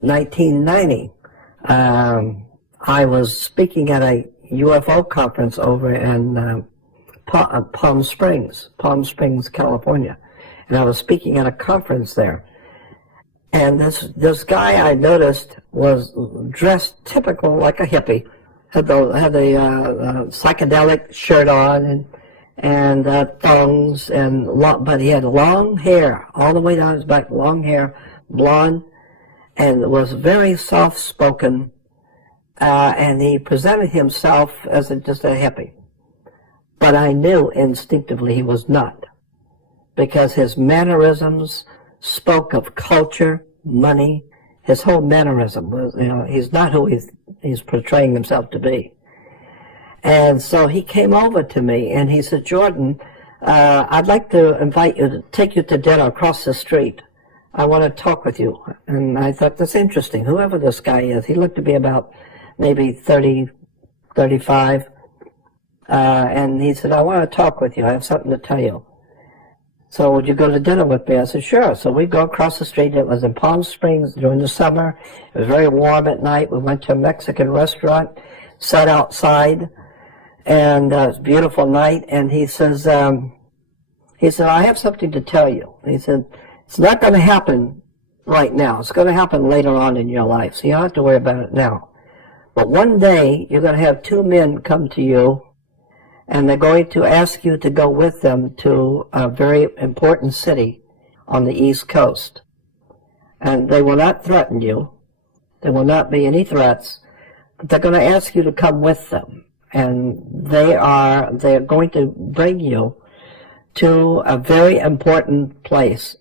1990, I was speaking at a UFO conference over in Palm Springs, California. And I was speaking at a conference there. And this guy I noticed was dressed typical like a hippie, had a psychedelic shirt on and thongs, but he had long hair all the way down his back, long hair, blonde, and was very soft-spoken, and he presented himself as just a hippie. But I knew instinctively he was not, because his mannerisms spoke of culture, money. His whole mannerism was, he's not who he's portraying himself to be. And so he came over to me and he said, "Jordan, I'd like to invite you to take you to dinner across the street. I want to talk with you." And I thought, that's interesting. Whoever this guy is, he looked to be about maybe 30, 35. And he said, "I want to talk with you. I have something to tell you. So would you go to dinner with me?" I said, "Sure." So we go across the street. It was in Palm Springs during the summer. It was very warm at night. We went to a Mexican restaurant, sat outside, and it was a beautiful night. And he says, "I have something to tell you." He said, "It's not going to happen right now. It's going to happen later on in your life, so you don't have to worry about it now. But one day, you're going to have two men come to you, and they're going to ask you to go with them to a very important city on the East Coast. And they will not threaten you. There will not be any threats, but they're going to ask you to come with them. And they're going to bring you to a very important place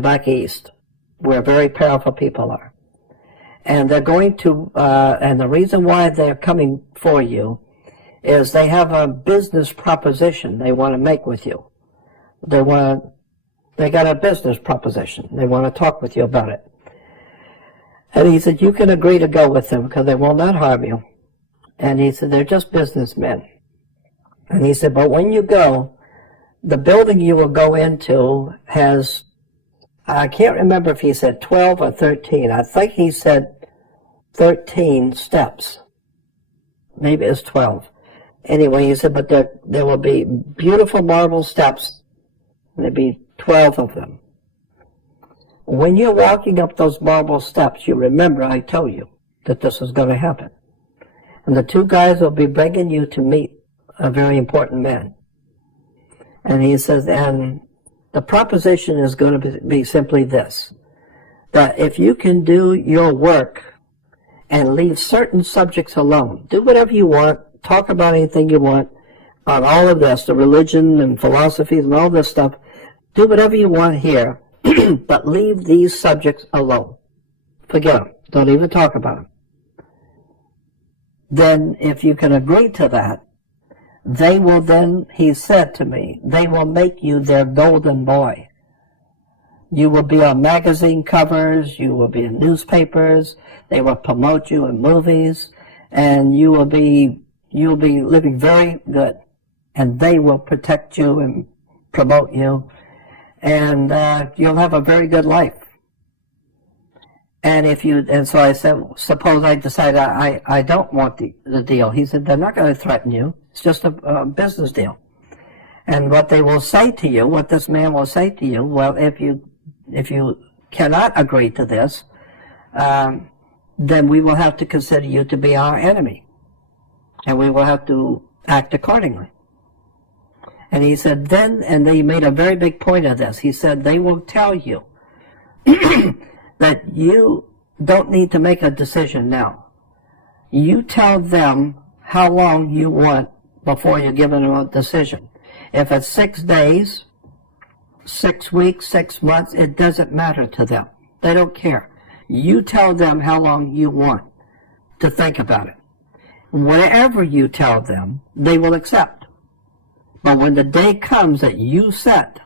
back east, where very powerful people are. And they're going to, and the reason why they're coming for you is they have a business proposition they want to make with you. They got a business proposition. They want to talk with you about it." And he said, "You can agree to go with them because they will not harm you." And he said, "They're just businessmen." And he said, "But when you go, the building you will go into has," I can't remember if he said 12 or 13. I think he said 13 steps. Maybe it's 12. Anyway, he said, "But there will be beautiful marble steps, and there'll be 12 of them. When you're walking up those marble steps, you remember I told you that this was going to happen. And the two guys will be begging you to meet a very important man." And he says, "And the proposition is going to be simply this, that if you can do your work and leave certain subjects alone, do whatever you want, talk about anything you want on all of this, the religion and philosophies and all this stuff, do whatever you want here, but leave these subjects alone. Forget them. Don't even talk about them. Then if you can agree to that, they will then," he said to me, "they will make you their golden boy. You will be on magazine covers, you will be in newspapers, they will promote you in movies, and you will be living very good, and they will protect you and promote you, and you'll have a very good life." And so I said, "Suppose I decide I don't want the deal." He said, "They're not going to threaten you. It's just a business deal. And what they will say to you, what this man will say to you, well, if you cannot agree to this, then we will have to consider you to be our enemy. And we will have to act accordingly." And he said, and they made a very big point of this, he said, "They will tell you that you don't need to make a decision now. You tell them how long you want before you're given a decision. If it's 6 days, 6 weeks, 6 months, it doesn't matter to them. They don't care. You tell them how long you want to think about it. Whatever you tell them, they will accept. But when the day comes that you set,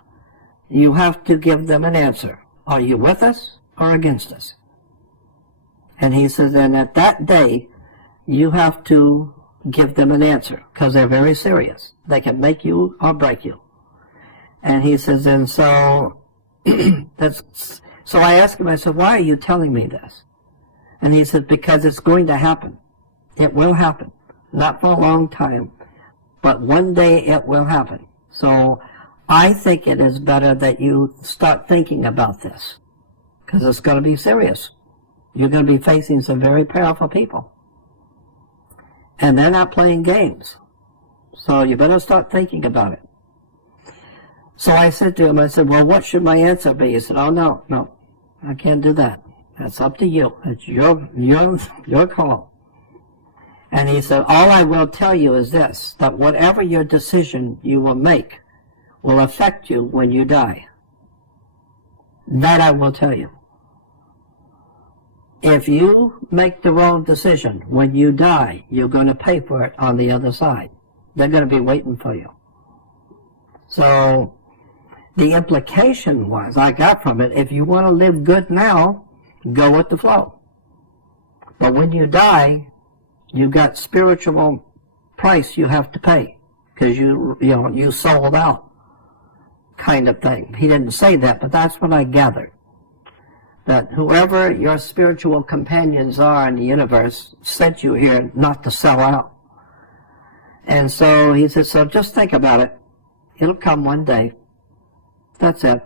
you have to give them an answer. Are you with us or against us?" And he says, and at that day, you have to give them an answer, because they're very serious. They can make you or break you. And he says, and so So I asked him, I said, why are you telling me this? And he said, because it's going to happen. It will happen. Not for a long time, but one day it will happen. So I think it is better that you start thinking about this, because it's going to be serious. You're going to be facing some very powerful people. And they're not playing games. So you better start thinking about it. So I said to him, I said, well, what should my answer be? He said, oh, no, I can't do that. That's up to you. It's your call. And he said, all I will tell you is this, that whatever your decision you will make will affect you when you die. That I will tell you. If you make the wrong decision, when you die, you're going to pay for it on the other side. They're going to be waiting for you. So the implication was, I got from it, if you want to live good now, go with the flow. But when you die, you've got spiritual price you have to pay, because you sold out, kind of thing. He didn't say that, but that's what I gathered. That whoever your spiritual companions are in the universe sent you here not to sell out. And so he said, so just think about it. It'll come one day. That's it.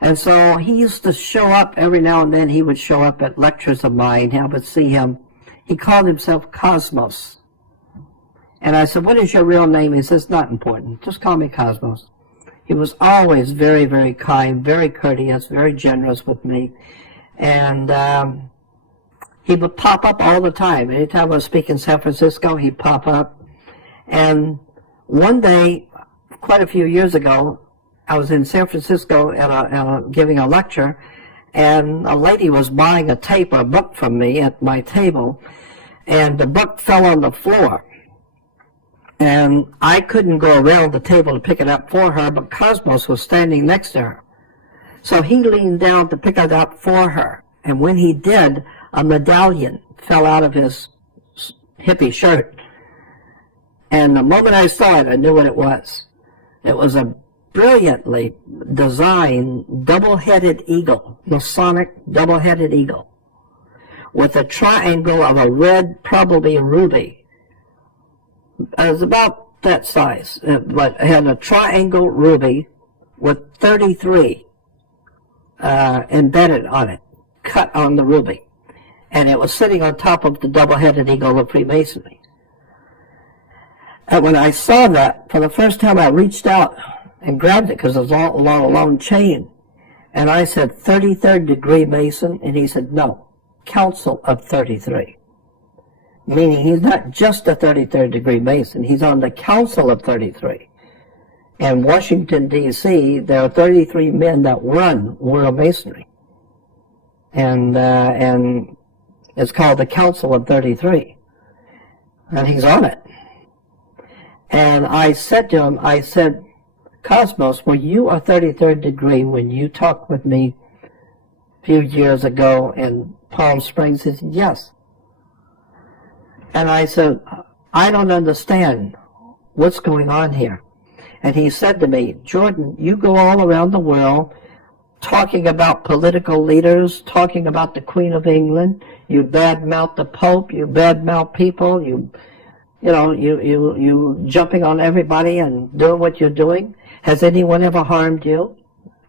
And so he used to show up every now and then. He would show up at lectures of mine. I would see him. He called himself Cosmos. And I said, what is your real name? He says, not important. Just call me Cosmos. He was always very, very kind, very courteous, very generous with me. And he would pop up all the time. Anytime I was speaking in San Francisco, he'd pop up. And one day, quite a few years ago, I was in San Francisco giving a lecture, and a lady was buying a tape or a book from me at my table, and the book fell on the floor. And I couldn't go around the table to pick it up for her, but Cosmos was standing next to her. So he leaned down to pick it up for her. And when he did, a medallion fell out of his hippie shirt. And the moment I saw it, I knew what it was. It was a brilliantly designed double-headed eagle, Masonic double-headed eagle, with a triangle of a red, probably ruby. It was about that size, but it had a triangle ruby with 33 embedded on it, cut on the ruby. And it was sitting on top of the double-headed eagle of Freemasonry. And when I saw that, for the first time I reached out and grabbed it, because it was all along a long chain. And I said, 33rd degree Mason? And he said, no, Council of 33. Meaning he's not just a 33rd degree Mason, he's on the Council of 33. In Washington, D.C., there are 33 men that run World Masonry. And it's called the Council of 33. And he's on it. And I said to him, I said, Cosmos, were you a 33rd degree when you talked with me a few years ago in Palm Springs? He said, yes. And I said, I don't understand what's going on here. And he said to me, Jordan, you go all around the world talking about political leaders, talking about the Queen of England, you badmouth the Pope, you badmouth people, you jumping on everybody and doing what you're doing. Has anyone ever harmed you?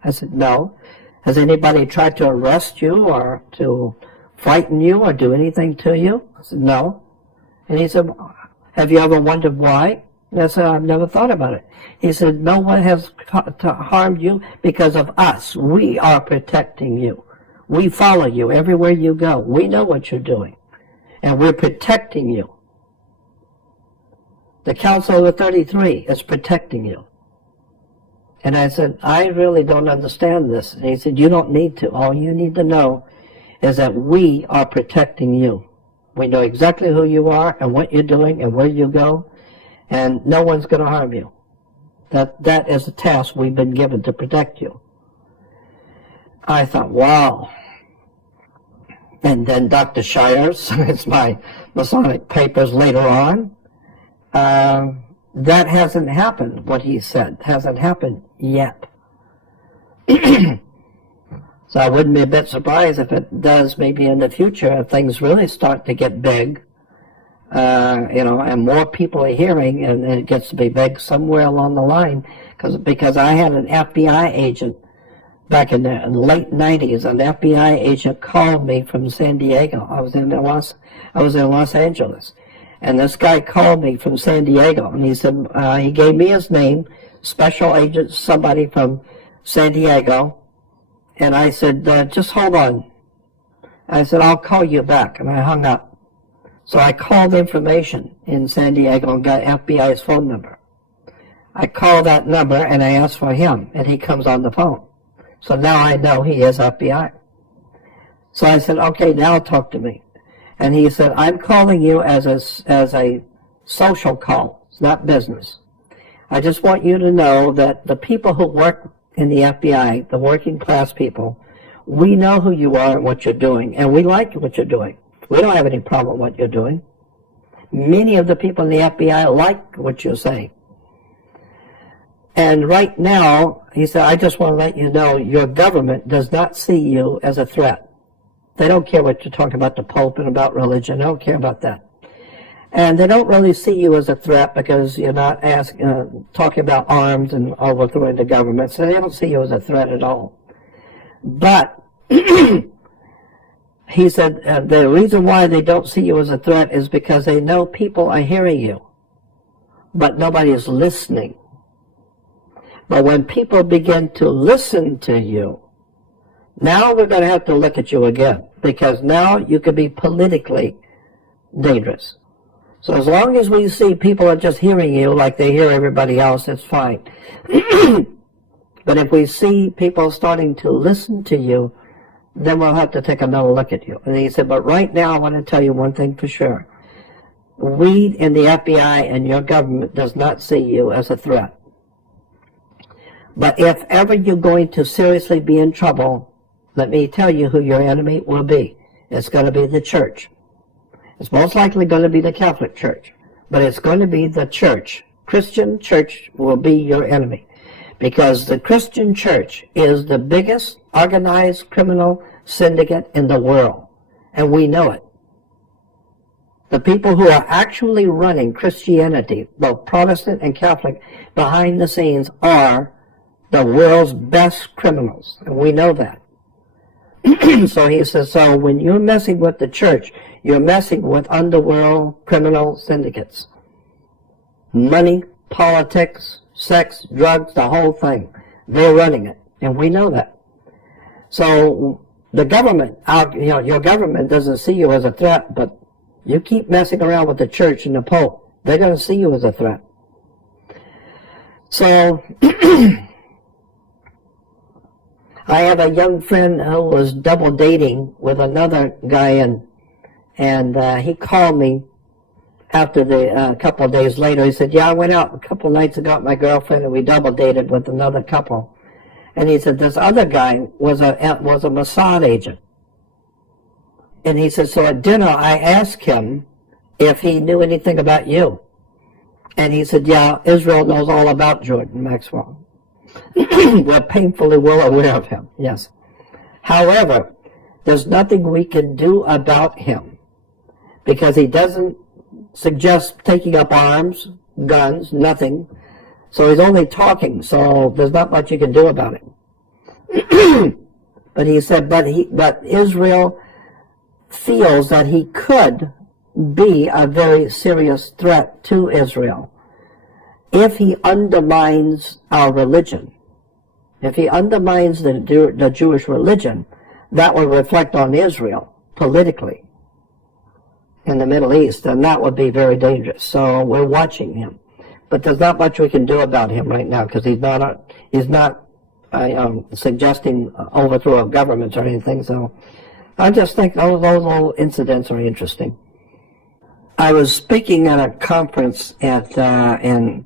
I said, no. Has anybody tried to arrest you or to frighten you or do anything to you? I said, no. And he said, have you ever wondered why? And I said, I've never thought about it. He said, no one has harmed you because of us. We are protecting you. We follow you everywhere you go. We know what you're doing. And we're protecting you. The Council of 33 is protecting you. And I said, I really don't understand this. And he said, you don't need to. All you need to know is that we are protecting you. We know exactly who you are and what you're doing and where you go, and no one's going to harm you. That is a task we've been given to protect you. I thought, wow. And then Dr. Shire's, it's my Masonic papers later on, that hasn't happened, what he said, hasn't happened yet. So I wouldn't be a bit surprised if it does maybe in the future, if things really start to get big, and more people are hearing, and it gets to be big somewhere along the line. Because I had an FBI agent back in the late 90s. An FBI agent called me from San Diego. I was in Los Angeles. And this guy called me from San Diego, and he said, he gave me his name, special agent, somebody from San Diego. And I said, just hold on. I said, I'll call you back. And I hung up. So I called information in San Diego and got FBI's phone number. I called that number and I asked for him, and he comes on the phone. So now I know he is FBI. So I said, okay, now talk to me. And he said, I'm calling you as a social call. It's not business. I just want you to know that the people who work in the FBI, the working class people, we know who you are and what you're doing, and we like what you're doing. We don't have any problem with what you're doing. Many of the people in the FBI like what you're saying. And right now, he said, I just want to let you know your government does not see you as a threat. They don't care what you're talking about the Pope and about religion. They don't care about that. And they don't really see you as a threat because you're not talking about arms and overthrowing the government. So they don't see you as a threat at all. But he said the reason why they don't see you as a threat is because they know people are hearing you, but nobody is listening. But when people begin to listen to you, now we're going to have to look at you again, because now you could be politically dangerous. So as long as we see people are just hearing you like they hear everybody else, it's fine. But if we see people starting to listen to you, then we'll have to take another look at you. And he said, but right now I want to tell you one thing for sure. We in the FBI and your government does not see you as a threat. But if ever you're going to seriously be in trouble, let me tell you who your enemy will be. It's going to be the church. It's most likely going to be the Catholic Church, but it's going to be the church. Christian church will be your enemy, because the Christian church is the biggest organized criminal syndicate in the world, and we know it. The people who are actually running Christianity, both Protestant and Catholic, behind the scenes are the world's best criminals, and we know that. So he says, so when you're messing with the church, you're messing with underworld criminal syndicates. Money, politics, sex, drugs, the whole thing. They're running it, and we know that. So the government, your government doesn't see you as a threat, but you keep messing around with the church and the Pope, they're going to see you as a threat. So I have a young friend who was double dating with another guy, and he called me after a couple of days later. He said, yeah, I went out a couple of nights ago with my girlfriend, and we double dated with another couple. And he said, this other guy was a Mossad agent. And he said, so at dinner I asked him if he knew anything about you. And he said, yeah, Israel knows all about Jordan Maxwell. We're painfully well aware of him, yes. However, there's nothing we can do about him, because he doesn't suggest taking up arms, guns, nothing. So he's only talking, so there's not much you can do about it. But he said, but Israel feels that he could be a very serious threat to Israel if he undermines our religion. If he undermines the Jewish religion, that will reflect on Israel politically in the Middle East, and that would be very dangerous. So we're watching him. But there's not much we can do about him right now, because he's not suggesting overthrow of governments or anything. So I just think those little incidents are interesting. I was speaking at a conference in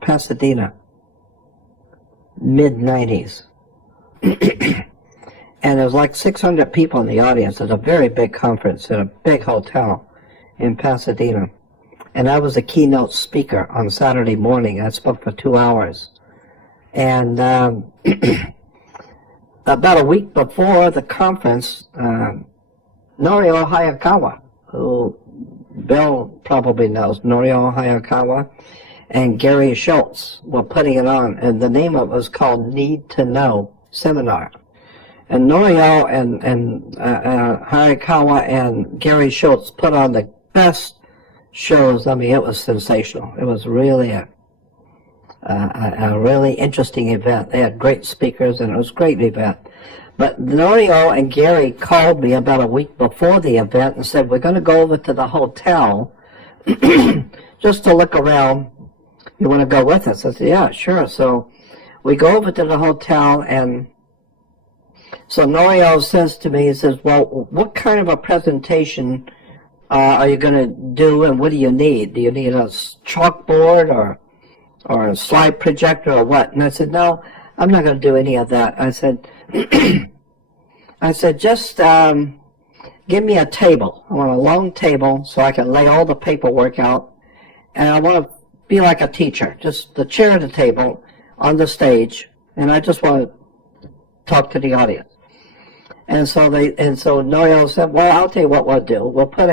Pasadena, mid-90s. And there was like 600 people in the audience. It was a very big conference at a big hotel in Pasadena. And I was a keynote speaker on Saturday morning. I spoke for 2 hours. And about a week before the conference, Norio Hayakawa, who Bill probably knows, Norio Hayakawa, and Gary Schultz were putting it on, and the name of it was called Need to Know Seminar. And Norio and Hayakawa and Gary Schultz put on the best shows. I mean, it was sensational. It was really a really interesting event. They had great speakers, and it was a great event. But Norio and Gary called me about a week before the event and said, we're going to go over to the hotel just to look around. You want to go with us? I said, yeah, sure. So we go over to the hotel, and so Norio says to me, he says, well, what kind of a presentation are you going to do, and what do you need? Do you need a chalkboard or a slide projector or what? And I said, no, I'm not going to do any of that. I said, just give me a table. I want a long table so I can lay all the paperwork out, and I want to be like a teacher, just the chair at the table on the stage, and I just want to talk to the audience. And so Norio said, well, I'll tell you what we'll do. We'll put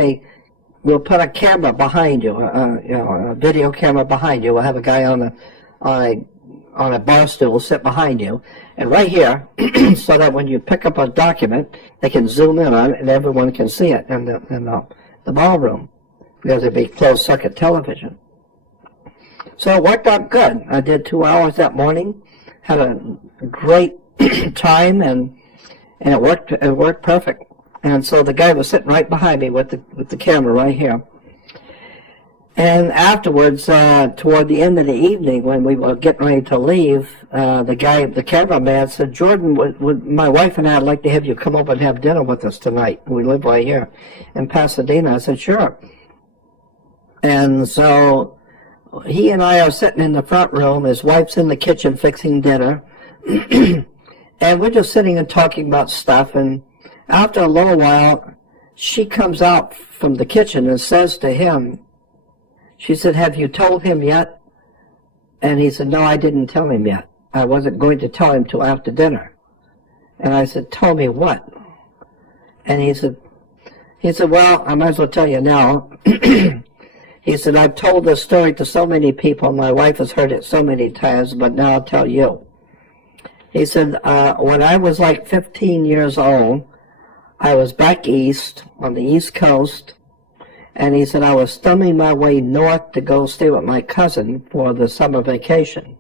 a camera behind you, a video camera behind you. We'll have a guy on a bar stool sit behind you, and right here, so that when you pick up a document, they can zoom in on it and everyone can see it in the ballroom, because it'd be closed circuit television. So it worked out good. I did 2 hours that morning, had a great time, and it worked perfect. And so the guy was sitting right behind me with the camera right here. And afterwards, toward the end of the evening, when we were getting ready to leave, the cameraman said, Jordan, would my wife and I would like to have you come over and have dinner with us tonight. We live right here in Pasadena. I said, sure. And so he and I are sitting in the front room. His wife's in the kitchen fixing dinner. And we're just sitting and talking about stuff. And after a little while, she comes out from the kitchen and says to him, she said, have you told him yet? And he said, no, I didn't tell him yet. I wasn't going to tell him till after dinner. And I said, tell me what? And he said, well, I might as well tell you now. He said, I've told this story to so many people. My wife has heard it so many times, but now I'll tell you. He said, when I was like 15 years old, I was back east, on the East Coast, and he said, I was stumbling my way north to go stay with my cousin for the summer vacation.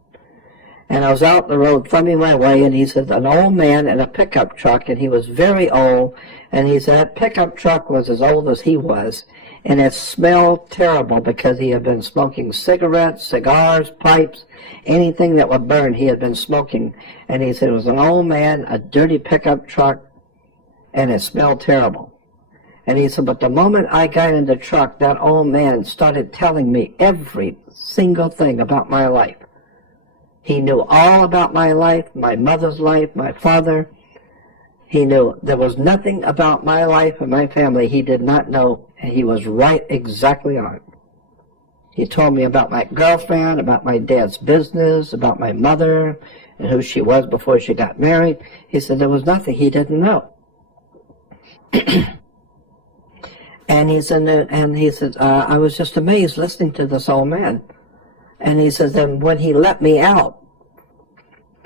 And I was out the road thumbing my way, and he said, an old man in a pickup truck, and he was very old, and he said that pickup truck was as old as he was, and it smelled terrible because he had been smoking cigarettes, cigars, pipes, anything that would burn he had been smoking. And he said it was an old man, a dirty pickup truck, and it smelled terrible. And he said, but the moment I got in the truck, that old man started telling me every single thing about my life. He knew all about my life, my mother's life, my father. He knew there was nothing about my life and my family he did not know, and he was right exactly on it. He told me about my girlfriend, about my dad's business, about my mother, and who she was before she got married. He said there was nothing he didn't know. And he said, I was just amazed listening to this old man. And he says, and when he let me out,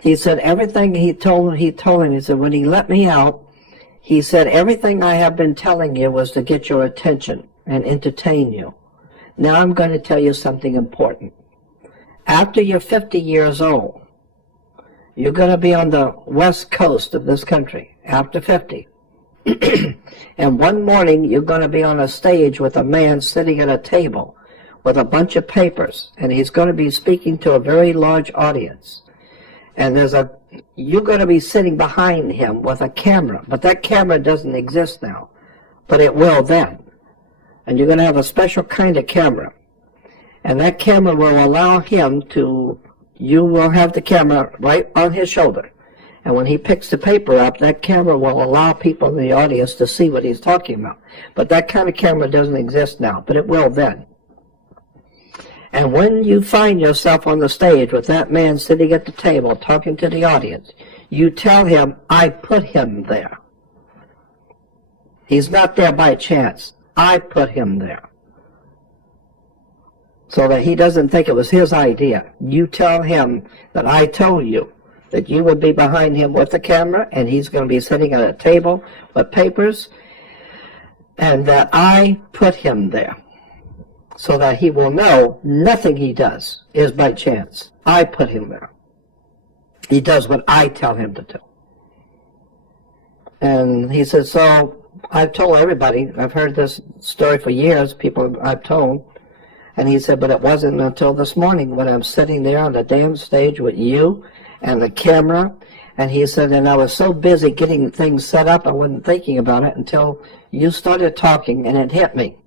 he said everything he told him, he said, when he let me out, he said, everything I have been telling you was to get your attention and entertain you. Now I'm going to tell you something important. After you're 50 years old, you're going to be on the west coast of this country, after 50. And one morning you're going to be on a stage with a man sitting at a table with a bunch of papers, and he's going to be speaking to a very large audience. And you're going to be sitting behind him with a camera, but that camera doesn't exist now, but it will then. And you're going to have a special kind of camera, and that camera will allow him you will have the camera right on his shoulder. And when he picks the paper up, that camera will allow people in the audience to see what he's talking about. But that kind of camera doesn't exist now, but it will then. And when you find yourself on the stage with that man sitting at the table talking to the audience, You tell him, I put him there. He's not there by chance. I put him there. So that he doesn't think it was his idea. You tell him that I told you that you would be behind him with the camera, and he's going to be sitting at a table with papers, and that I put him there. So that he will know nothing he does is by chance. I put him there. He does what I tell him to do. And he said, so I've told everybody, I've heard this story for years, people I've told. And he said, but it wasn't until this morning when I'm sitting there on the damn stage with you and the camera. And he said, and I was so busy getting things set up, I wasn't thinking about it until you started talking and it hit me.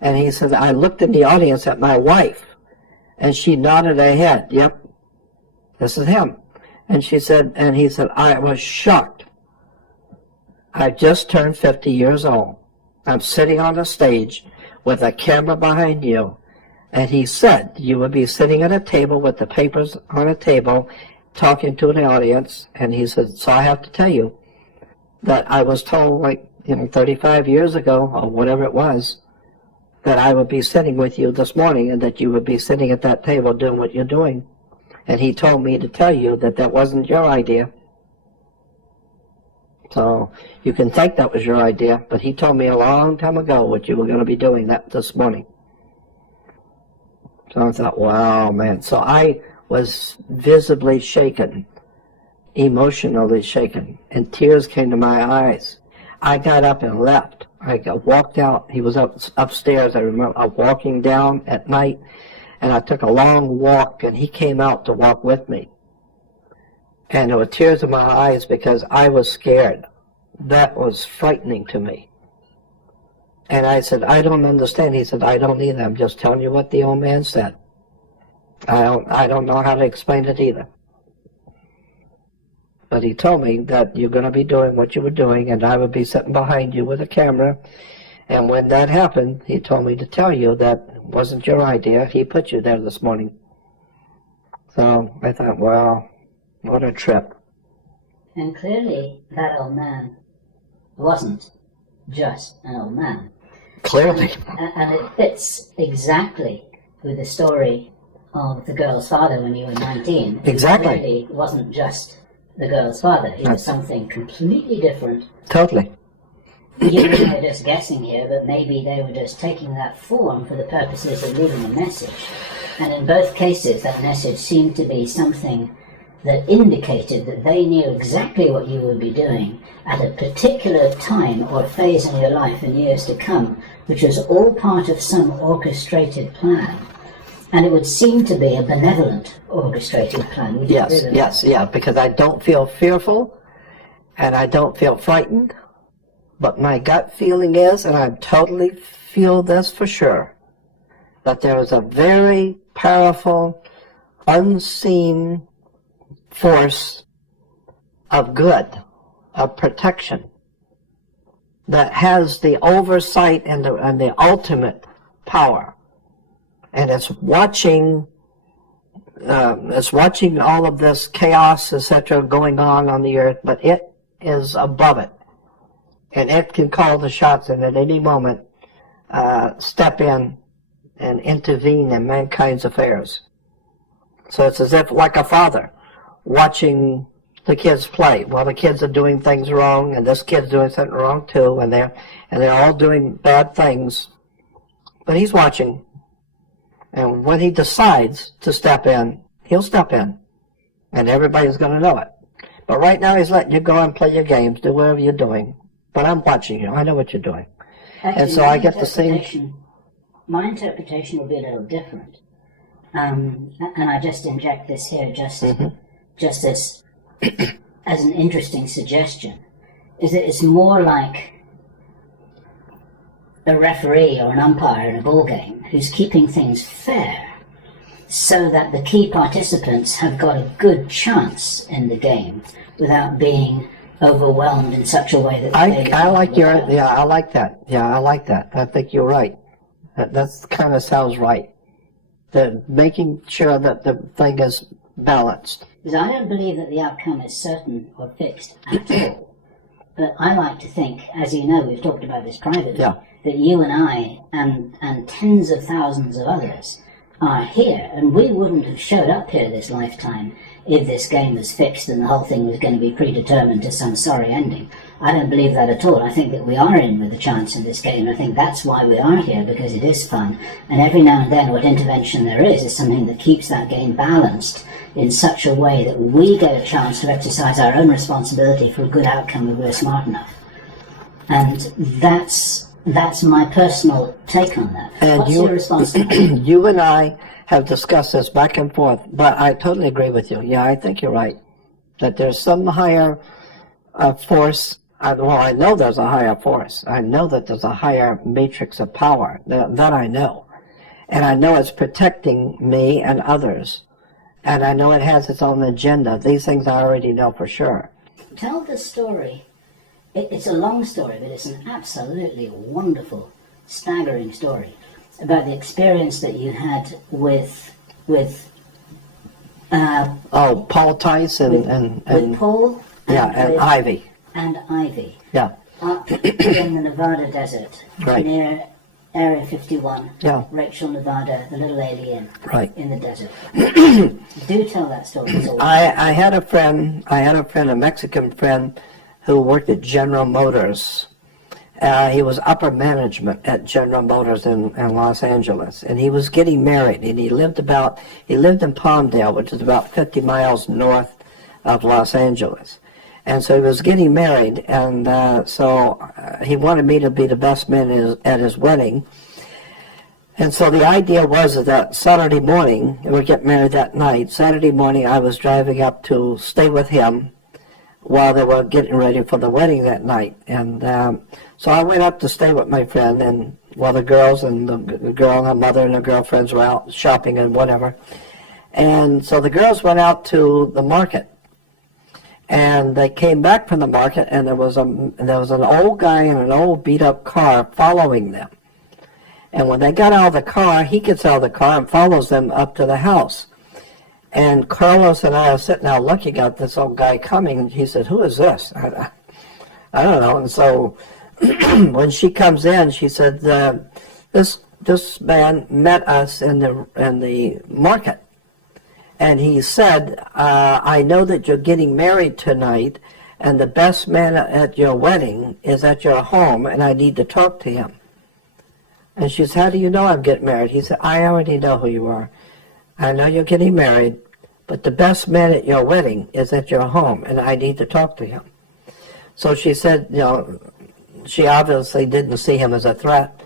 And he said, I looked in the audience at my wife, and she nodded her head. Yep, this is him. And she said, and he said, I was shocked. I just turned 50 years old. I'm sitting on a stage with a camera behind you. And he said, you would be sitting at a table with the papers on a table, talking to the audience. And he said, so I have to tell you that I was told, 35 years ago, or whatever it was, that I would be sitting with you this morning and that you would be sitting at that table doing what you're doing. And he told me to tell you that that wasn't your idea. So you can think that was your idea, but he told me a long time ago what you were going to be doing that this morning. So I thought, wow, man. So I was visibly shaken, emotionally shaken, and tears came to my eyes. I got up and left. I walked out. He was upstairs. I remember walking down at night, and I took a long walk, and he came out to walk with me. And there were tears in my eyes because I was scared. That was frightening to me. And I said, I don't understand. He said, I don't either. I'm just telling you what the old man said. I don't know how to explain it either. But he told me that you're going to be doing what you were doing, and I would be sitting behind you with a camera. And when that happened, he told me to tell you that it wasn't your idea. He put you there this morning. So I thought, wow, what a trip. And clearly, that old man wasn't just an old man. Clearly. And it fits exactly with the story of the girl's father when you were 19. Exactly. He clearly wasn't just the girl's father. He was something completely different. Totally. You and I are just guessing here, but maybe they were just taking that form for the purposes of leaving a message. And in both cases, that message seemed to be something that indicated that they knew exactly what you would be doing at a particular time or phase in your life in years to come, which was all part of some orchestrated plan. And it would seem to be a benevolent orchestrated plan. Would you agree with that? Yes, because I don't feel fearful and I don't feel frightened, but my gut feeling is, and I totally feel this for sure, that there is a very powerful, unseen force of good, of protection, that has the oversight and the ultimate power. And it's watching all of this chaos, etc., going on the earth, but it is above it. And it can call the shots and at any moment step in and intervene in mankind's affairs. So it's as if like a father watching the kids play. Well, the kids are doing things wrong, and this kid's doing something wrong too, and they're all doing bad things. But he's watching. And when he decides to step in, he'll step in. And everybody's going to know it. But right now he's letting you go and play your games, do whatever you're doing. But I'm watching you. I know what you're doing. Actually, and so I get to see. My interpretation will be a little different. And I just inject this here just as an interesting suggestion. Is that it's more like a referee or an umpire in a ball game who's keeping things fair so that the key participants have got a good chance in the game without being overwhelmed in such a way that I like that. I think you're right. That kind of sounds right. Making sure that the thing is balanced. Because I don't believe that the outcome is certain or fixed at all. But I like to think, as you know, we've talked about this privately, Yeah. that you and I and tens of thousands of others are here, and we wouldn't have showed up here this lifetime if this game was fixed and the whole thing was going to be predetermined to some sorry ending. I don't believe that at all. I think that we are in with a chance in this game. I think that's why we are here, because it is fun. And every now and then what intervention there is something that keeps that game balanced in such a way that we get a chance to exercise our own responsibility for a good outcome if we're smart enough. And that's my personal take on that. And What's your response to that? You and I have discussed this back and forth, but I totally agree with you. Yeah, I think you're right. That there's some higher force. Well, I know there's a higher force. I know that there's a higher matrix of power. That I know. And I know it's protecting me and others. And I know it has its own agenda. These things I already know for sure. Tell the story. It's a long story, but it's an absolutely wonderful, staggering story about the experience that you had with Paul Tice and Paul and Ivy. And Ivy. Yeah. Up in the Nevada desert, Right. near Area 51, Yeah. Rachel, Nevada, the little alien Right. in the desert. Do tell that story. It's all I had a friend, a Mexican friend, who worked at General Motors. He was upper management at General Motors in Los Angeles, and he was getting married, and he lived in Palmdale, which is about 50 miles north of Los Angeles. And so he was getting married, and so he wanted me to be the best man at his wedding. And so the idea was that Saturday morning, we would get married that night. Saturday morning, I was driving up to stay with him while they were getting ready for the wedding that night. And so I went up to stay with my friend, and while the girls and the girl and her mother and her girlfriends were out shopping and whatever. And so the girls went out to the market. And they came back from the market, and there was an old guy in an old beat-up car following them. And when they got out of the car, he gets out of the car and follows them up to the house. And Carlos and I are sitting there looking at this old guy coming, and he said, "Who is this?" I don't know. And so when she comes in, she said, "This man met us in the market. And he said, I know that you're getting married tonight, and the best man at your wedding is at your home, and I need to talk to him." And she said, "How do you know I'm getting married?" He said, "I already know who you are. I know you're getting married, but the best man at your wedding is at your home, and I need to talk to him." So she said, she obviously didn't see him as a threat.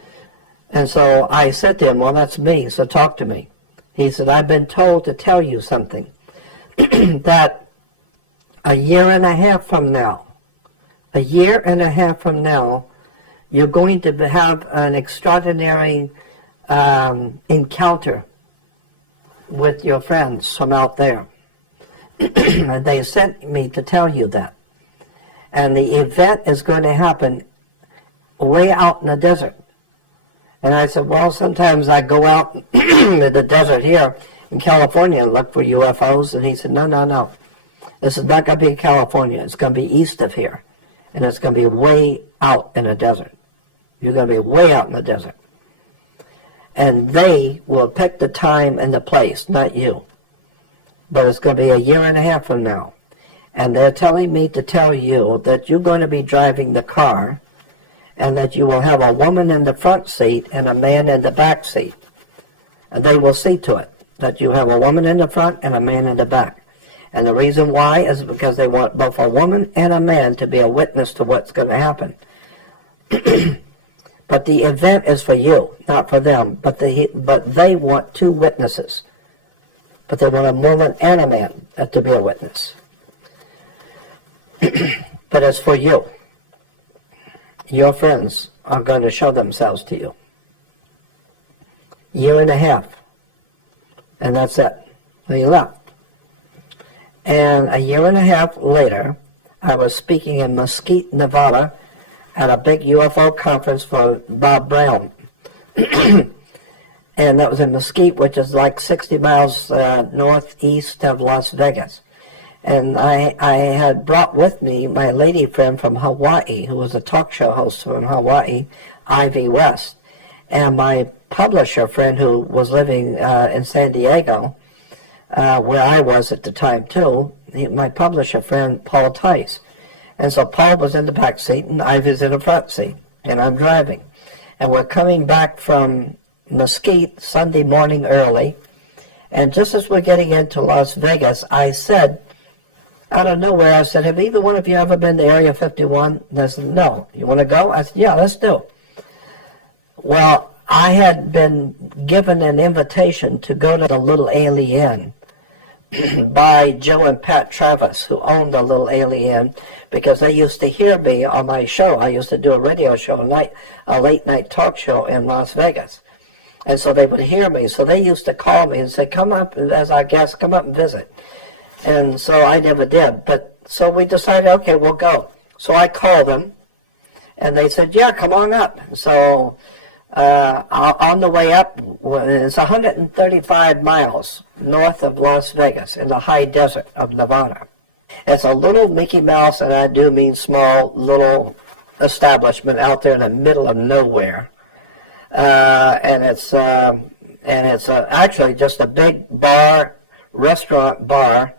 And so I said to him, "Well, that's me, so talk to me." He said, "I've been told to tell you something, that a year and a half from now, you're going to have an extraordinary encounter with your friends from out there. And they sent me to tell you that. And the event is going to happen way out in the desert." And I said, "Well, sometimes I go out in the desert here in California and look for UFOs." And he said, No. This is not going to be in California. It's going to be east of here. And it's going to be way out in the desert. You're going to be way out in the desert. And they will pick the time and the place, not you. But it's going to be a year and a half from now. And they're telling me to tell you that you're going to be driving the car, and that you will have a woman in the front seat and a man in the back seat. And they will see to it that you have a woman in the front and a man in the back. And the reason why is because they want both a woman and a man to be a witness to what's going to happen. But the event is for you, not for them. But they want two witnesses. But they want a woman and a man to be a witness. But it's for you. Your friends are going to show themselves to you. Year and a half. And that's it. He left. And a year and a half later, I was speaking in Mesquite, Nevada, at a big UFO conference for Bob Brown. And and that was in Mesquite, which is like 60 miles northeast of Las Vegas. And I had brought with me my lady friend from Hawaii, who was a talk show host from Hawaii, Ivy West, and my publisher friend who was living in San Diego, where I was at the time too, my publisher friend Paul Tice. And so Paul was in the back seat and Ivy's in the front seat, and I'm driving. And we're coming back from Mesquite Sunday morning early, and just as we're getting into Las Vegas, I said, out of nowhere, I said, have either one of you ever been to Area 51? And they said, no. You want to go? I said, yeah, let's do. Well, I had been given an invitation to go to the Little Alien by Joe and Pat Travis, who owned the Little Alien, because they used to hear me on my show. I used to do a radio show, a late night talk show in Las Vegas. And so they would hear me. So they used to call me and say, come up as our guest, come up and visit. And so I never did. But so we decided, okay, we'll go. So I called them, and they said, yeah, come on up. So on the way up, it's 135 miles north of Las Vegas in the high desert of Nevada. It's a little Mickey Mouse, and I do mean small, little establishment out there in the middle of nowhere. And it's actually just a big restaurant bar,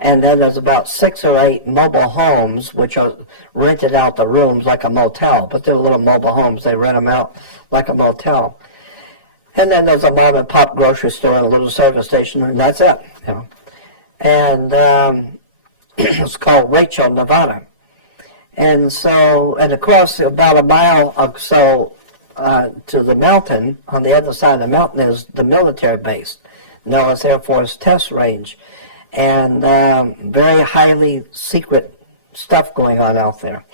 and then there's about 6 or 8 mobile homes which are rented out the rooms like a motel, but they're little mobile homes. They rent them out like a motel. And then there's a mom and pop grocery store and a little service station, and that's it. You know. And it's called Rachel, Nevada. And so, and across about a mile or so to the mountain, on the other side of the mountain is the military base, Nellis Air Force Test Range, and very highly secret stuff going on out there.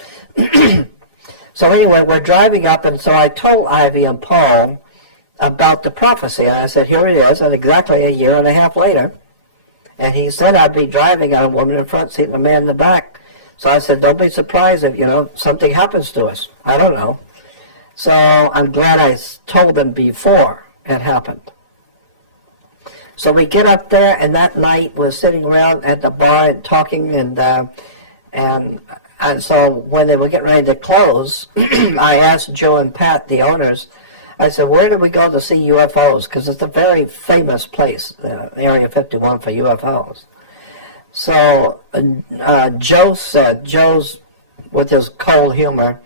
So anyway, we're driving up, and so I told Ivy and Paul about the prophecy. And I said, here it is, and exactly a year and a half later. And he said I'd be driving on a woman in the front seat and a man in the back. So I said, don't be surprised if, something happens to us. I don't know. So I'm glad I told them before it happened. So we get up there, and that night we're sitting around at the bar and talking, and so when they were getting ready to close, I asked Joe and Pat, the owners, I said, where did we go to see UFOs? Because it's a very famous place, Area 51 for UFOs. So Joe said, Joe's with his cold humor,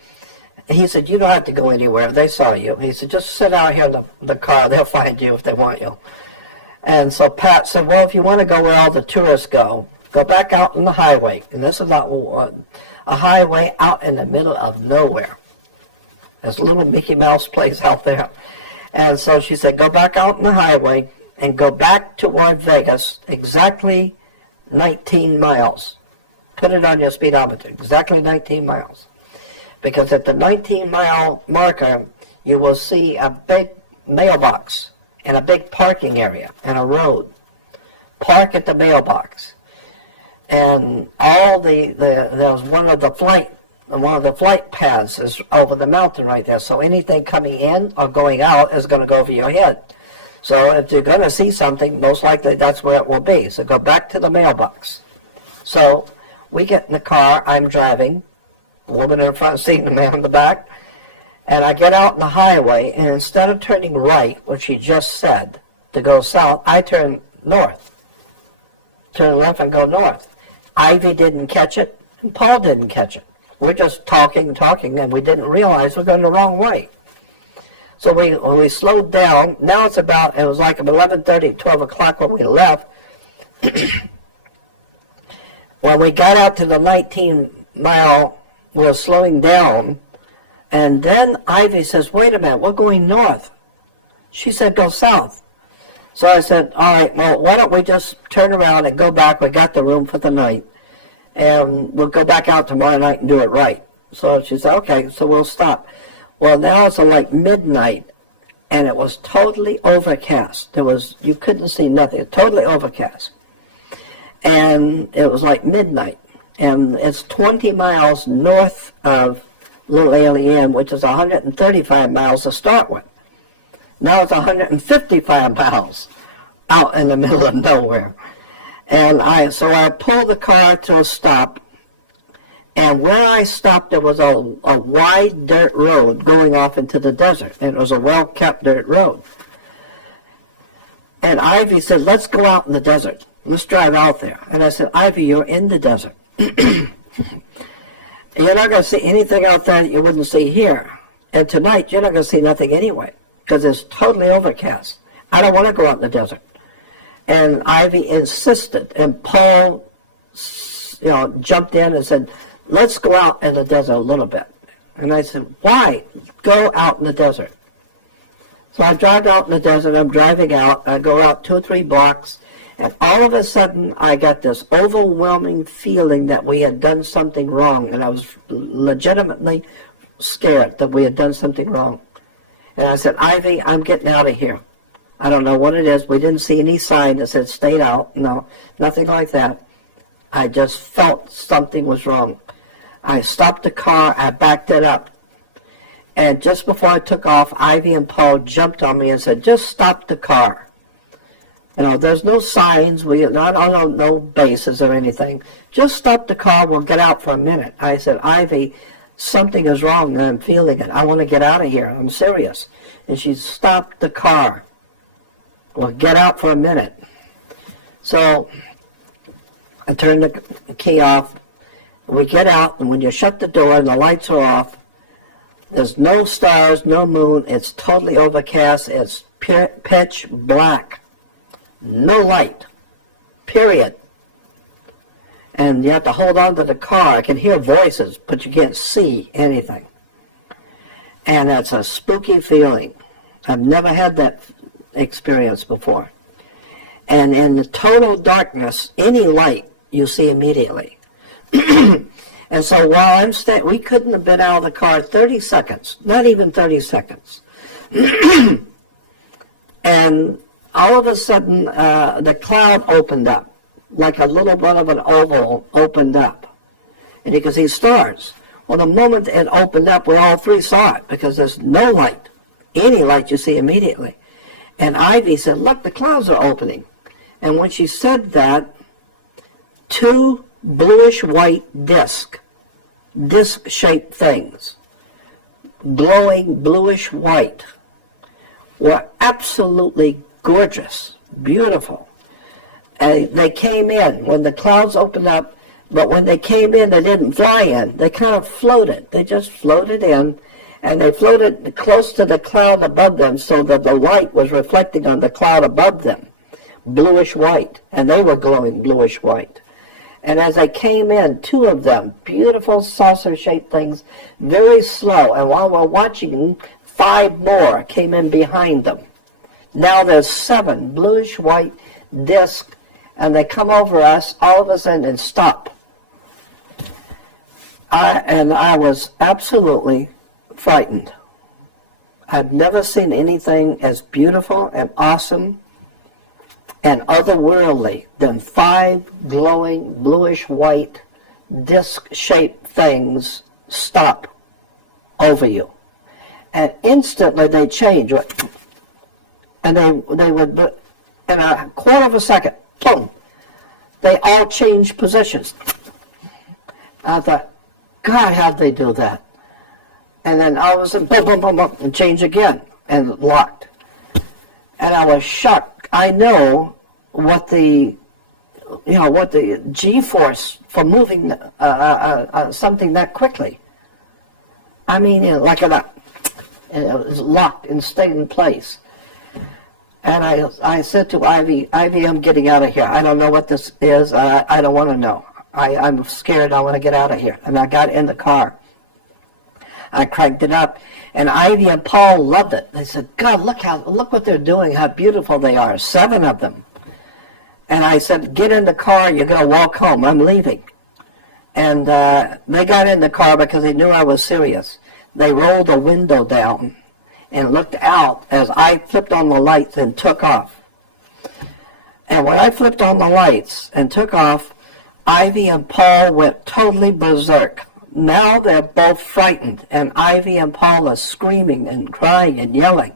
he said, you don't have to go anywhere. They saw you. He said, just sit out here in the car. They'll find you if they want you. And so Pat said, well, if you want to go where all the tourists go back out on the highway. And this is not a highway out in the middle of nowhere. There's a little Mickey Mouse place out there. And so she said, go back out on the highway and go back toward Vegas exactly 19 miles. Put it on your speedometer, exactly 19 miles. Because at the 19-mile marker, you will see a big mailbox and a big parking area and a road. Park at the mailbox. And there's one of the flight paths is over the mountain right there. So anything coming in or going out is going to go over your head. So if you're going to see something, most likely that's where it will be. So go back to the mailbox. So we get in the car, I'm driving, a woman in the front seat and a man in the back, and I get out on the highway, and instead of turning right, which he just said, to go south, I turn north. Turn left and go north. Ivy didn't catch it, and Paul didn't catch it. We're just talking, and we didn't realize we're going the wrong way. So we slowed down. Now it was like 11:30, 12 o'clock when we left. When we got out to the 19-mile, we were slowing down. And then Ivy says, wait a minute, we're going north. She said, go south. So I said, all right, well, why don't we just turn around and go back? We got the room for the night. And we'll go back out tomorrow night and do it right. So she said, okay, so we'll stop. Well, now it's like midnight, and it was totally overcast. You couldn't see nothing, totally overcast. And it was like midnight. And it's 20 miles north of Little Alien, which is 135 miles to start with. Now it's 155 miles out in the middle of nowhere. And so I pulled the car to a stop, and where I stopped, there was a wide dirt road going off into the desert, and it was a well-kept dirt road. And Ivy said, let's go out in the desert. Let's drive out there. And I said, Ivy, you're in the desert. You're not going to see anything out there that you wouldn't see here. And tonight, you're not going to see nothing anyway, because it's totally overcast. I don't want to go out in the desert. And Ivy insisted, and Paul, jumped in and said, let's go out in the desert a little bit. And I said, why? Go out in the desert. So I drive out in the desert, I'm driving out, I go out 2 or 3 blocks, and all of a sudden I got this overwhelming feeling that we had done something wrong, and I was legitimately scared that we had done something wrong. And I said, Ivy, I'm getting out of here. I don't know what it is. We didn't see any sign that said stay out. No, nothing like that. I just felt something was wrong. I stopped the car, I backed it up. And just before I took off, Ivy and Paul jumped on me and said, just stop the car. There's no signs, no bases or anything. Just stop the car, we'll get out for a minute. I said, Ivy, something is wrong and I'm feeling it. I want to get out of here, I'm serious. And she stopped the car. We'll get out for a minute. So I turned the key off. We get out, and when you shut the door and the lights are off, there's no stars, no moon. It's totally overcast. It's pitch black. No light. Period. And you have to hold on to the car. I can hear voices, but you can't see anything. And that's a spooky feeling. I've never had that experience before. And in the total darkness, any light you see immediately. And so while I'm we couldn't have been out of the car 30 seconds, not even 30 seconds. And all of a sudden, the cloud opened up, like a little bit of an oval opened up. And you could see stars. Well, the moment it opened up, we all 3 saw it, because there's no light. Any light you see immediately. And Ivy said, look, the clouds are opening. And when she said that, 2 bluish-white disc-shaped things, glowing bluish-white, were absolutely gorgeous, beautiful. And they came in when the clouds opened up, but when they came in, they didn't fly in. They kind of floated. They just floated in, and they floated close to the cloud above them so that the light was reflecting on the cloud above them, bluish-white, and they were glowing bluish-white. And as I came in, 2 of them, beautiful saucer-shaped things, very slow. And while we're watching, 5 more came in behind them. Now there's 7 bluish-white discs, and they come over us all of a sudden and stop. I was absolutely frightened. I've never seen anything as beautiful and awesome and otherworldly than 5 glowing bluish-white disc-shaped things stop over you. And instantly they change. And they would, in a quarter of a second, boom, they all change positions. I thought, God, how'd they do that? And then all of a sudden, boom, boom, boom, boom, and change again, and locked. And I was shocked. I know what the G-force for moving something that quickly. I mean, like that, and it was locked and stayed in place. And I said to Ivy, I'm getting out of here. I don't know what this is. I don't want to know. I'm scared. I want to get out of here. And I got in the car. I cranked it up, and Ivy and Paul loved it. They said, God, look what they're doing, how beautiful they are, 7 of them. And I said, get in the car, you're going to walk home, I'm leaving. And they got in the car because they knew I was serious. They rolled the window down and looked out as I flipped on the lights and took off. And when I flipped on the lights and took off, Ivy and Paul went totally berserk. Now they're both frightened, and Ivy and Paul are screaming and crying and yelling.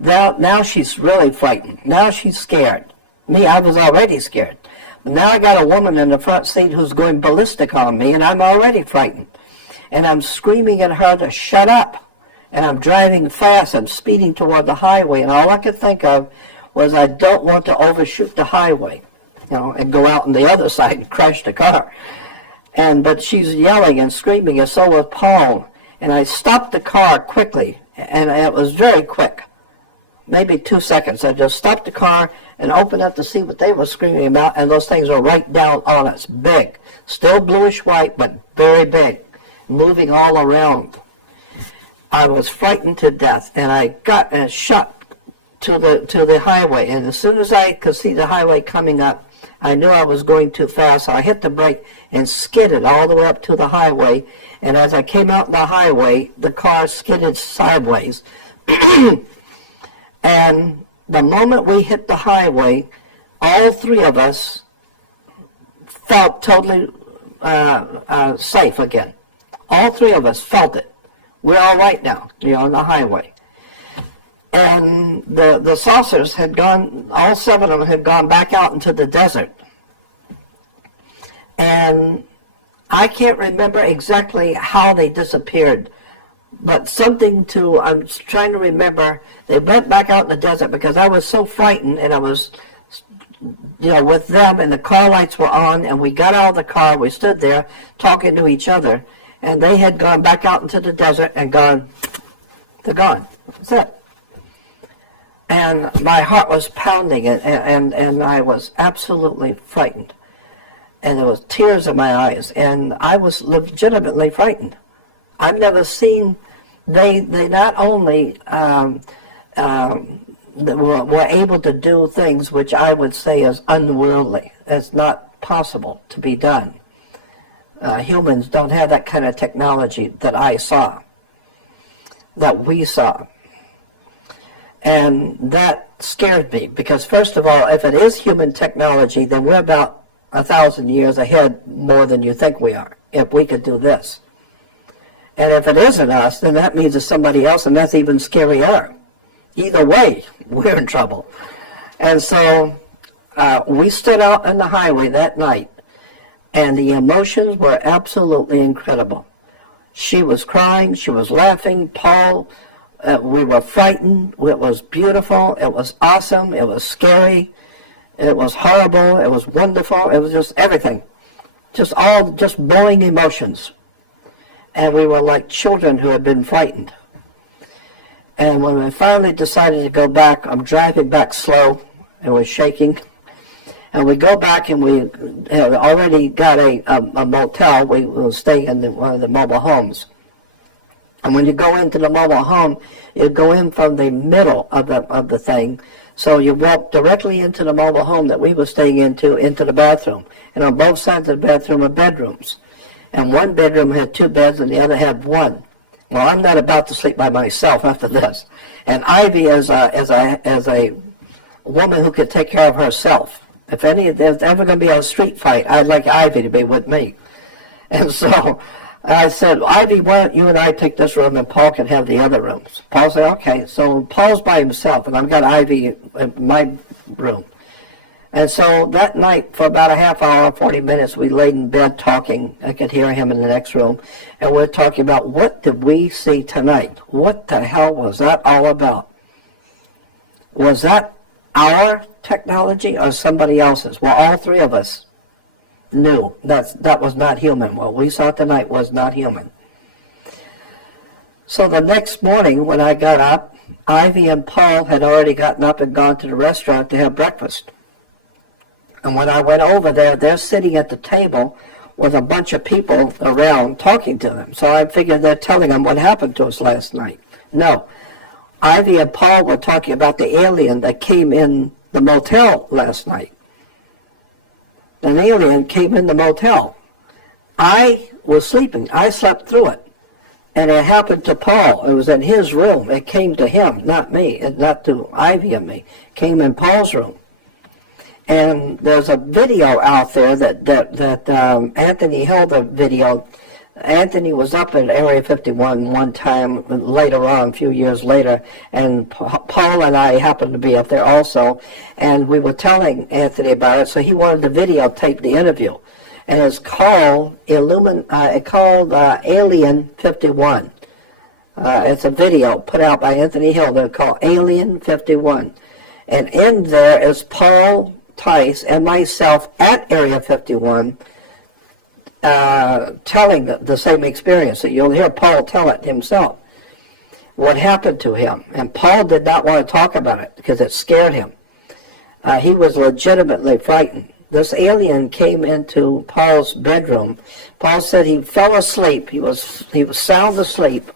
Now she's really frightened. Now she's scared. Me, I was already scared. But now I got a woman in the front seat who's going ballistic on me, and I'm already frightened. And I'm screaming at her to shut up. And I'm driving fast. I'm speeding toward the highway, and all I could think of was I don't want to overshoot the highway, and go out on the other side and crash the car. But she's yelling and screaming, and so was Paul. And I stopped the car quickly, and it was very quick, maybe 2 seconds. I just stopped the car and opened up to see what they were screaming about, and those things were right down on us, big, still bluish white, but very big, moving all around. I was frightened to death, and I got shot to the highway. And as soon as I could see the highway coming up, I knew I was going too fast, so I hit the brake and skidded all the way up to the highway. And as I came out the highway, the car skidded sideways. And the moment we hit the highway, all three of us felt totally safe again. All three of us felt it. We're all right now, on the highway. And the saucers had gone, all 7 of them had gone back out into the desert. And I can't remember exactly how they disappeared, but I'm trying to remember, they went back out in the desert because I was so frightened, and I was, with them, and the car lights were on, and we got out of the car, we stood there talking to each other, and they had gone back out into the desert and they're gone. That's it. And my heart was pounding, and I was absolutely frightened. And there was tears in my eyes, and I was legitimately frightened. I've never seen, they not only were able to do things which I would say is unworldly. It's not possible to be done. Humans don't have that kind of technology that I saw, that we saw. And that scared me, because first of all, if it is human technology, then we're about 1,000 years ahead more than you think we are, if we could do this. And if it isn't us, then that means it's somebody else, and that's even scarier. Either way, we're in trouble. And so we stood out on the highway that night, and the emotions were absolutely incredible. She was crying, she was laughing, Paul, we were frightened, it was beautiful, it was awesome, it was scary, it was horrible, it was wonderful, it was just everything. Just blowing emotions. And we were like children who had been frightened. And when we finally decided to go back, I'm driving back slow, and we're shaking. And we go back, and we had already got a motel. We were staying in one of the mobile homes. And when you go into the mobile home, you go in from the middle of the thing. So you walk directly into the mobile home that we were staying into the bathroom. And on both sides of the bathroom are bedrooms. And one bedroom had 2 beds, and the other had 1. Well, I'm not about to sleep by myself after this. And Ivy is a woman who could take care of herself. If there's ever going to be a street fight, I'd like Ivy to be with me. And so I said, Ivy, why don't you and I take this room, and Paul can have the other rooms. Paul said, okay. So Paul's by himself, and I've got Ivy in my room. And so that night, for about a half hour, 40 minutes, we laid in bed talking. I could hear him in the next room. And we're talking about, what did we see tonight? What the hell was that all about? Was that our technology or somebody else's? Well, all three of us knew that was not human. What we saw tonight was not human. So the next morning when I got up, Ivy and Paul had already gotten up and gone to the restaurant to have breakfast. And when I went over there, they're sitting at the table with a bunch of people around talking to them. So I figured they're telling them what happened to us last night. No. Ivy and Paul were talking about the alien that came in the motel last night. An alien came in the motel. I was sleeping. I slept through it. And it happened to Paul. It was in his room. It came to him, not me, not to Ivy and me. It came in Paul's room. And there's a video out there that Anthony held a video Anthony was up in Area 51 one time later on, a few years later, and Paul and I happened to be up there also, and we were telling Anthony about it, so he wanted to videotape the interview. And it's called Alien 51. It's a video put out by Anthony Hill. They're called Alien 51. And in there is Paul Tice and myself at Area 51 telling the same experience. That you'll hear Paul tell it himself, what happened to him. And Paul did not want to talk about it because it scared him. He was legitimately frightened. This alien came into Paul's bedroom. Paul said he fell asleep. He was sound asleep.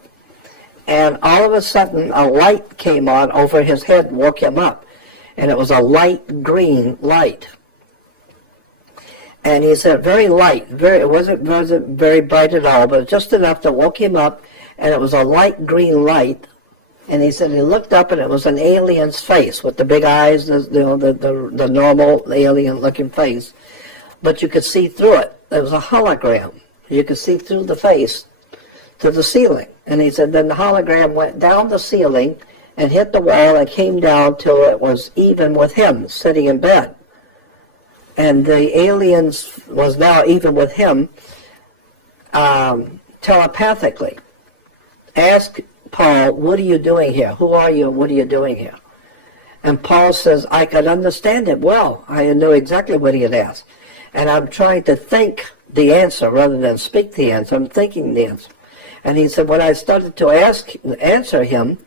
And all of a sudden, a light came on over his head and woke him up. And it was a light green light. And he said, very light. It wasn't very bright at all, but just enough to woke him up. And it was a light green light. And he said he looked up and it was an alien's face with the big eyes, the normal alien-looking face. But you could see through it. It was a hologram. You could see through the face to the ceiling. And he said then the hologram went down the ceiling and hit the wall and came down till it was even with him sitting in bed. And the aliens was now even with him telepathically. Ask Paul, what are you doing here? Who are you and what are you doing here? And Paul says, I could understand it well. I knew exactly what he had asked. And I'm trying to think the answer rather than speak the answer. I'm thinking the answer. And he said, when I started to answer him,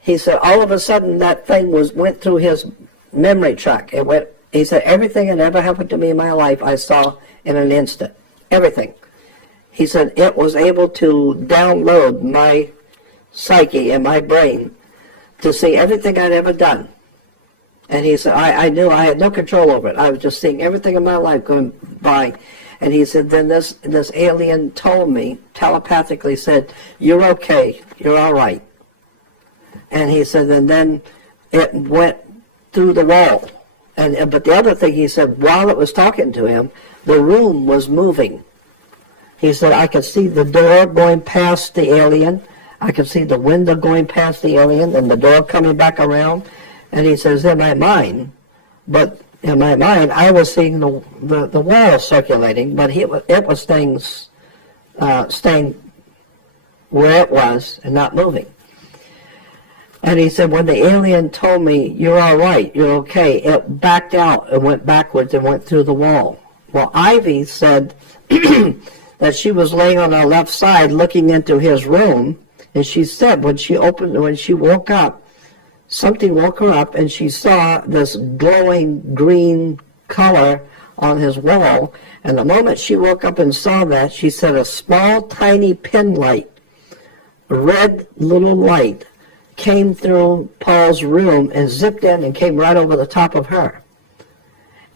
he said, all of a sudden that thing went through his memory track. He said, everything that ever happened to me in my life I saw in an instant. Everything. He said, it was able to download my psyche and my brain to see everything I'd ever done. And he said, I knew I had no control over it. I was just seeing everything in my life going by. And he said, then this alien told me, telepathically said, you're okay, you're all right. And he said, and then it went through the wall. But the other thing he said, while it was talking to him, the room was moving. He said, I could see the door going past the alien. I could see the window going past the alien and the door coming back around. And he says, in my mind, I was seeing the wall circulating, but it was staying where it was and not moving. And he said, when the alien told me, you're all right, you're okay, it backed out and went backwards and went through the wall. Well, Ivy said that she was laying on her left side looking into his room, and she said when she woke up, something woke her up, and she saw this glowing green color on his wall. And the moment she woke up and saw that, she said a small, tiny pin light, a red little light, came through Paul's room and zipped in and came right over the top of her.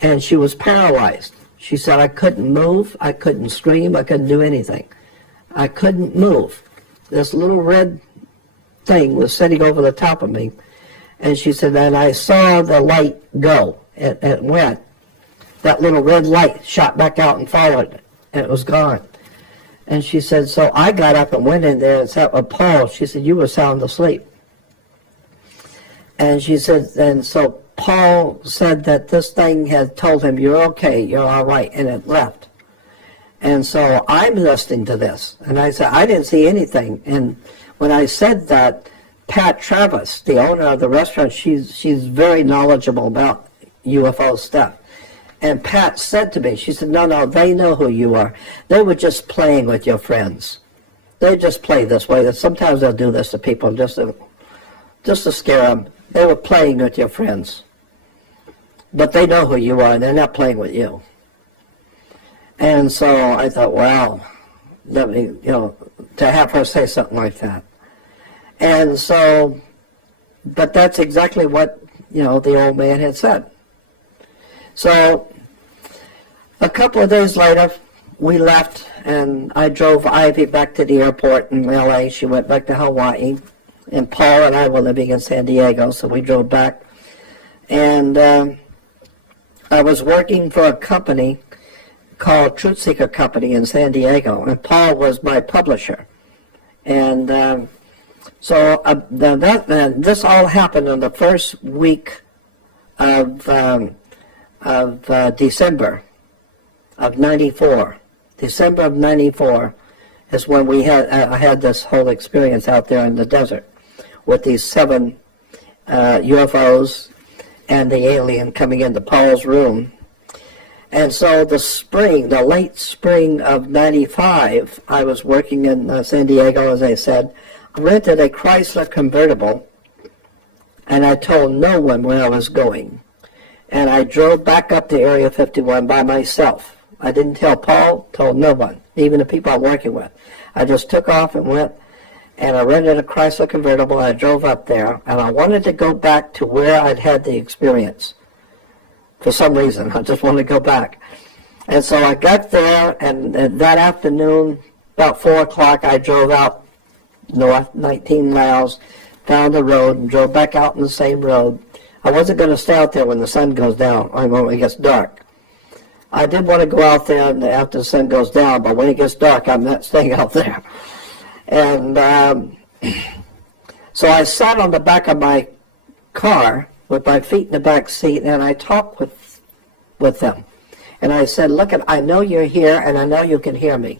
And she was paralyzed. She said, I couldn't move, I couldn't scream, I couldn't do anything. I couldn't move. This little red thing was sitting over the top of me. And she said, and I saw the light go. It went. That little red light shot back out and followed it, and it was gone. And she said, so I got up and went in there and sat with Paul. She said, you were sound asleep. And she said, and so Paul said that this thing had told him, you're okay, you're all right, and it left. And so I'm listening to this, and I said, I didn't see anything. And when I said that, Pat Travis, the owner of the restaurant, she's very knowledgeable about UFO stuff. And Pat said to me, she said, no, they know who you are. They were just playing with your friends. They just play this way. Sometimes they'll do this to people just to scare them. They were playing with your friends. But they know who you are, and they're not playing with you. And so I thought, wow, to have her say something like that. And so, but that's exactly what, the old man had said. So, a couple of days later, we left, and I drove Ivy back to the airport in L.A. She went back to Hawaii, and Paul and I were living in San Diego, so we drove back. And I was working for a company called Truth Seeker Company in San Diego, and Paul was my publisher. And this all happened in the first week of December of '94. December of '94 is when I had this whole experience out there in the desert with these 7 UFOs and the alien coming into Paul's room. And so the late spring of '95, I was working in San Diego, as I said. I rented a Chrysler convertible, and I told no one where I was going. And I drove back up to Area 51 by myself. I didn't tell Paul, told no one, even the people I'm working with. I just took off and went, and I rented a Chrysler convertible, and I drove up there, and I wanted to go back to where I'd had the experience. For some reason, I just wanted to go back. And so I got there, and that afternoon, about 4 o'clock, I drove out north, 19 miles, down the road, and drove back out on the same road. I wasn't going to stay out there when the sun goes down, or when it gets dark. I did want to go out there after the sun goes down, but when it gets dark, I'm not staying out there. And so I sat on the back of my car with my feet in the back seat, and I talked with them. And I said, look, I know you're here, and I know you can hear me.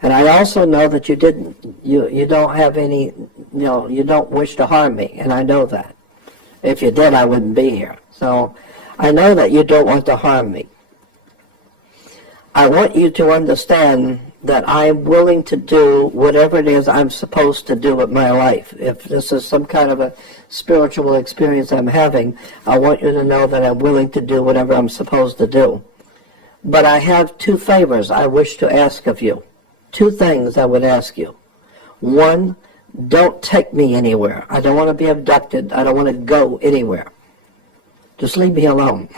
And I also know that you don't have any, you don't wish to harm me, and I know that. If you did, I wouldn't be here. So I know that you don't want to harm me. I want you to understand that I'm willing to do whatever it is I'm supposed to do with my life. If this is some kind of a spiritual experience I'm having, I want you to know that I'm willing to do whatever I'm supposed to do. But I have 2 favors I wish to ask of you. 2 things I would ask you. 1, don't take me anywhere. I don't want to be abducted. I don't want to go anywhere. Just leave me alone.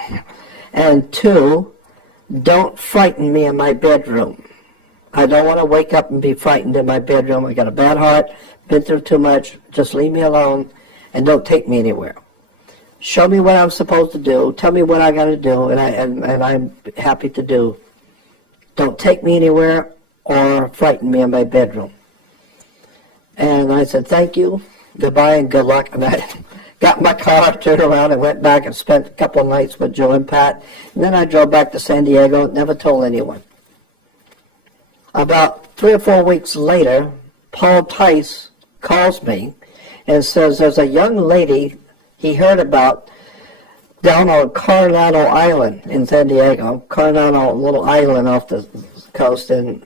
And 2, don't frighten me in my bedroom. I don't want to wake up and be frightened in my bedroom. I got a bad heart, been through too much. Just leave me alone and don't take me anywhere. Show me what I'm supposed to do. Tell me what I got to do, and I'm happy to do. Don't take me anywhere or frighten me in my bedroom. And I said, thank you, goodbye, and good luck. And I got in my car, turned around, and went back and spent a couple of nights with Joe and Pat. And then I drove back to San Diego, never told anyone. About 3 or 4 weeks later, Paul Tice calls me and says there's a young lady he heard about down on Coronado Island in San Diego. Coronado, a little island off the coast, and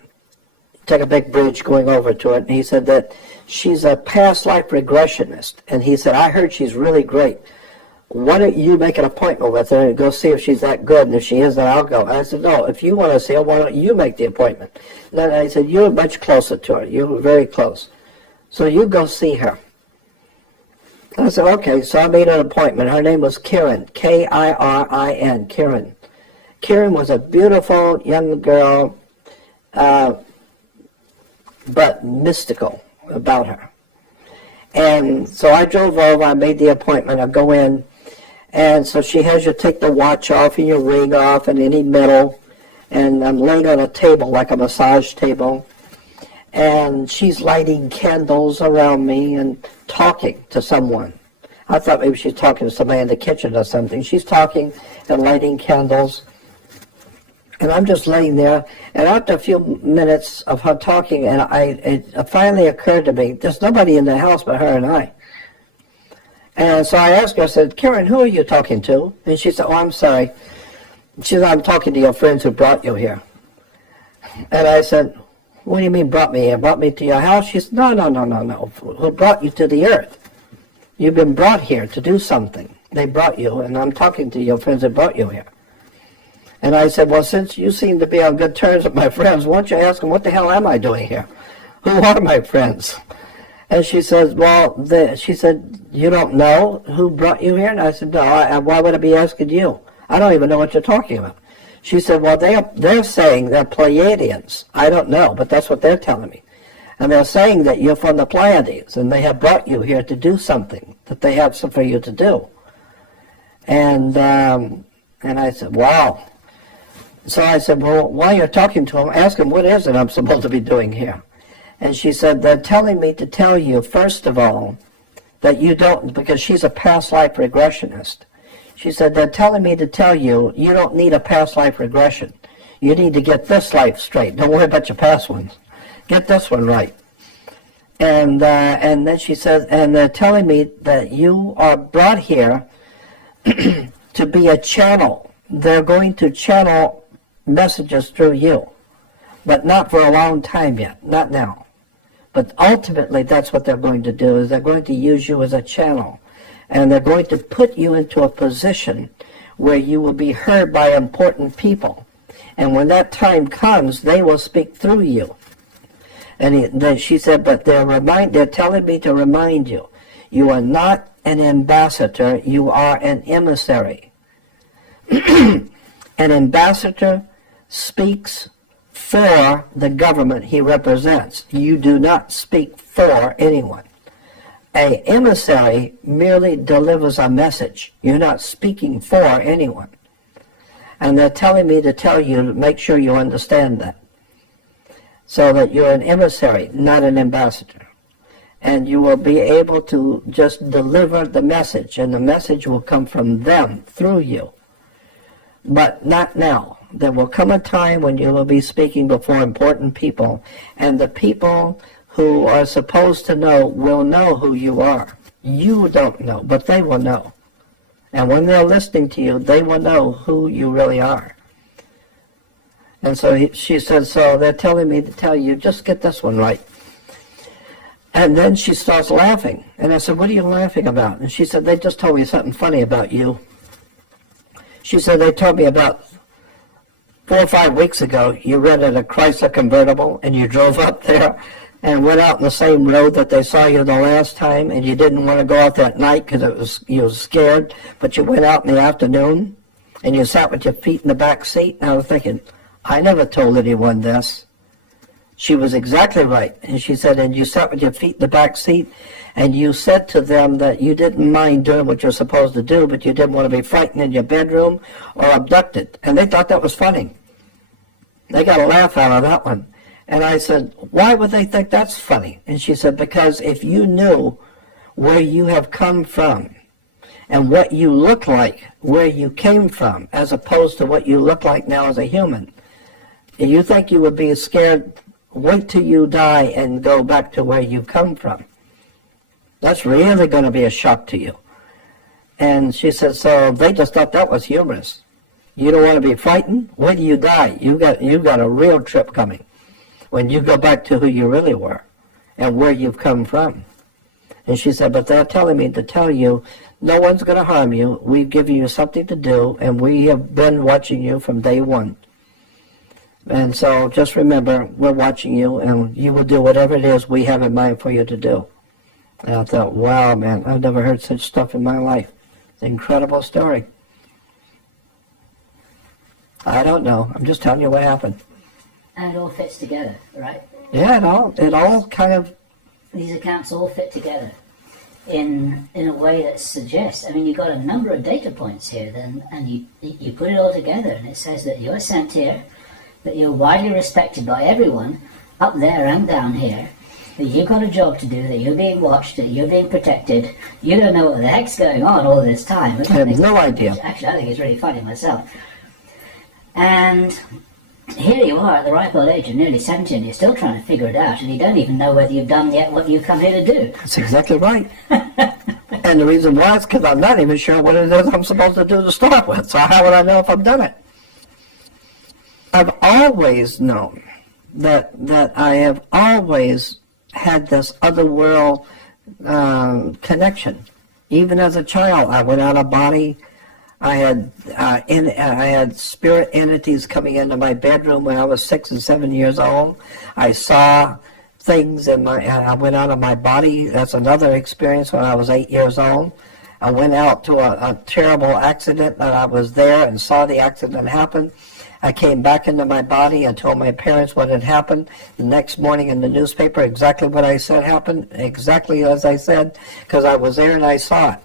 take a big bridge going over to it. And he said that she's a past life regressionist. And he said, I heard she's really great. Why don't you make an appointment with her and go see if she's that good? And if she is, then I'll go. And I said, no, if you want to see her, why don't you make the appointment? And then I said, you're much closer to her. You're very close. So you go see her. I said, okay. So I made an appointment. Her name was Karen, Kirin, Karen. Karen was a beautiful young girl, but mystical about her. And so I drove over, I made the appointment, I go in, and so she has you take the watch off and your ring off and any metal, and I'm laying on a table like a massage table, and she's lighting candles around me and talking to someone. I thought maybe she's talking to somebody in the kitchen or something. She's talking and lighting candles. And I'm just laying there, and after a few minutes of her talking, and it finally occurred to me, there's nobody in the house but her and I. And so I asked her, I said, Karen, who are you talking to? And she said, oh, I'm sorry. She said, I'm talking to your friends who brought you here. And I said, what do you mean brought me here? Brought me to your house? She said, no. Who brought you to the earth? You've been brought here to do something. They brought you, and I'm talking to your friends who brought you here. And I said, well, since you seem to be on good terms with my friends, why don't you ask them, what the hell am I doing here? Who are my friends? And she says, she said, you don't know who brought you here? And I said, no, why would I be asking you? I don't even know what you're talking about. She said, well, they're saying they're Pleiadians. I don't know, but that's what they're telling me. And they're saying that you're from the Pleiades, and they have brought you here to do something, that they have something for you to do. And I said, wow. So I said, well, while you're talking to him, ask him, what is it I'm supposed to be doing here? And she said, they're telling me to tell you, first of all, that you don't, because she's a past life regressionist. She said, they're telling me to tell you, you don't need a past life regression. You need to get this life straight. Don't worry about your past ones. Get this one right. And then she says, and they're telling me that you are brought here to be a channel. They're going to channel messages through you, but not for a long time yet, not now. But ultimately, that's what they're going to do, is they're going to use you as a channel. And they're going to put you into a position where you will be heard by important people. And when that time comes, they will speak through you. And then she said, but they're telling me to remind you, you are not an ambassador, you are an emissary. An ambassador speaks for the government he represents. You do not speak for anyone. An emissary merely delivers a message. You're not speaking for anyone. And they're telling me to tell you, to make sure you understand that. So that you're an emissary, not an ambassador. And you will be able to just deliver the message, and the message will come from them, through you. But not now. There will come a time when you will be speaking before important people, and the people who are supposed to know will know who you are. You don't know, but they will know. And when they're listening to you, they will know who you really are. And so she said, so they're telling me to tell you, just get this one right. And then she starts laughing. And I said, what are you laughing about? And she said, they just told me something funny about you. She said, they told me about 4 or 5 weeks ago, you rented a Chrysler convertible and you drove up there and went out on the same road that they saw you the last time, and you didn't want to go out that night because you were scared, but you went out in the afternoon and you sat with your feet in the back seat. And I was thinking, I never told anyone this. She was exactly right. And she said, and you sat with your feet in the back seat and you said to them that you didn't mind doing what you're supposed to do, but you didn't want to be frightened in your bedroom or abducted. And they thought that was funny. They got a laugh out of that one. And I said, why would they think that's funny? And she said, because if you knew where you have come from and what you look like where you came from, as opposed to what you look like now as a human, you think you would be scared. Wait till you die and go back to where you come from. That's really going to be a shock to you. And she said, so they just thought that was humorous. You don't want to be frightened? Wait till you die. You got a real trip coming when you go back to who you really were and where you've come from. And she said, but they're telling me to tell you, no one's going to harm you. We've given you something to do, and we have been watching you from day one. And so just remember, we're watching you, and you will do whatever it is we have in mind for you to do. And I thought, wow, man, I've never heard such stuff in my life. It's an incredible story. I don't know. I'm just telling you what happened. And it all fits together, right? Yeah, it all kind of... These accounts all fit together in a way that suggests... I mean, you've got a number of data points here, then, and you put it all together, and it says that you're sent here, that you're widely respected by everyone, up there and down here, that you've got a job to do, that you're being watched, that you're being protected. You don't know what the heck's going on all this time. I have no idea. Actually, I think it's really funny myself. And here you are at the ripe old age of nearly 70, and you're still trying to figure it out, and you don't even know whether you've done yet what you've come here to do. That's exactly right. And the reason why is because I'm not even sure what it is I'm supposed to do to start with, so how would I know if I've done it? I've always known that I have always had this other world connection. Even as a child, I went out of body. I had spirit entities coming into my bedroom when I was 6 and 7 years old. I saw things I went out of my body. That's another experience when I was 8 years old. I went out to a terrible accident, and I was there and saw the accident happen. I came back into my body and told my parents what had happened. The next morning in the newspaper, exactly what I said happened, exactly as I said, because I was there and I saw it.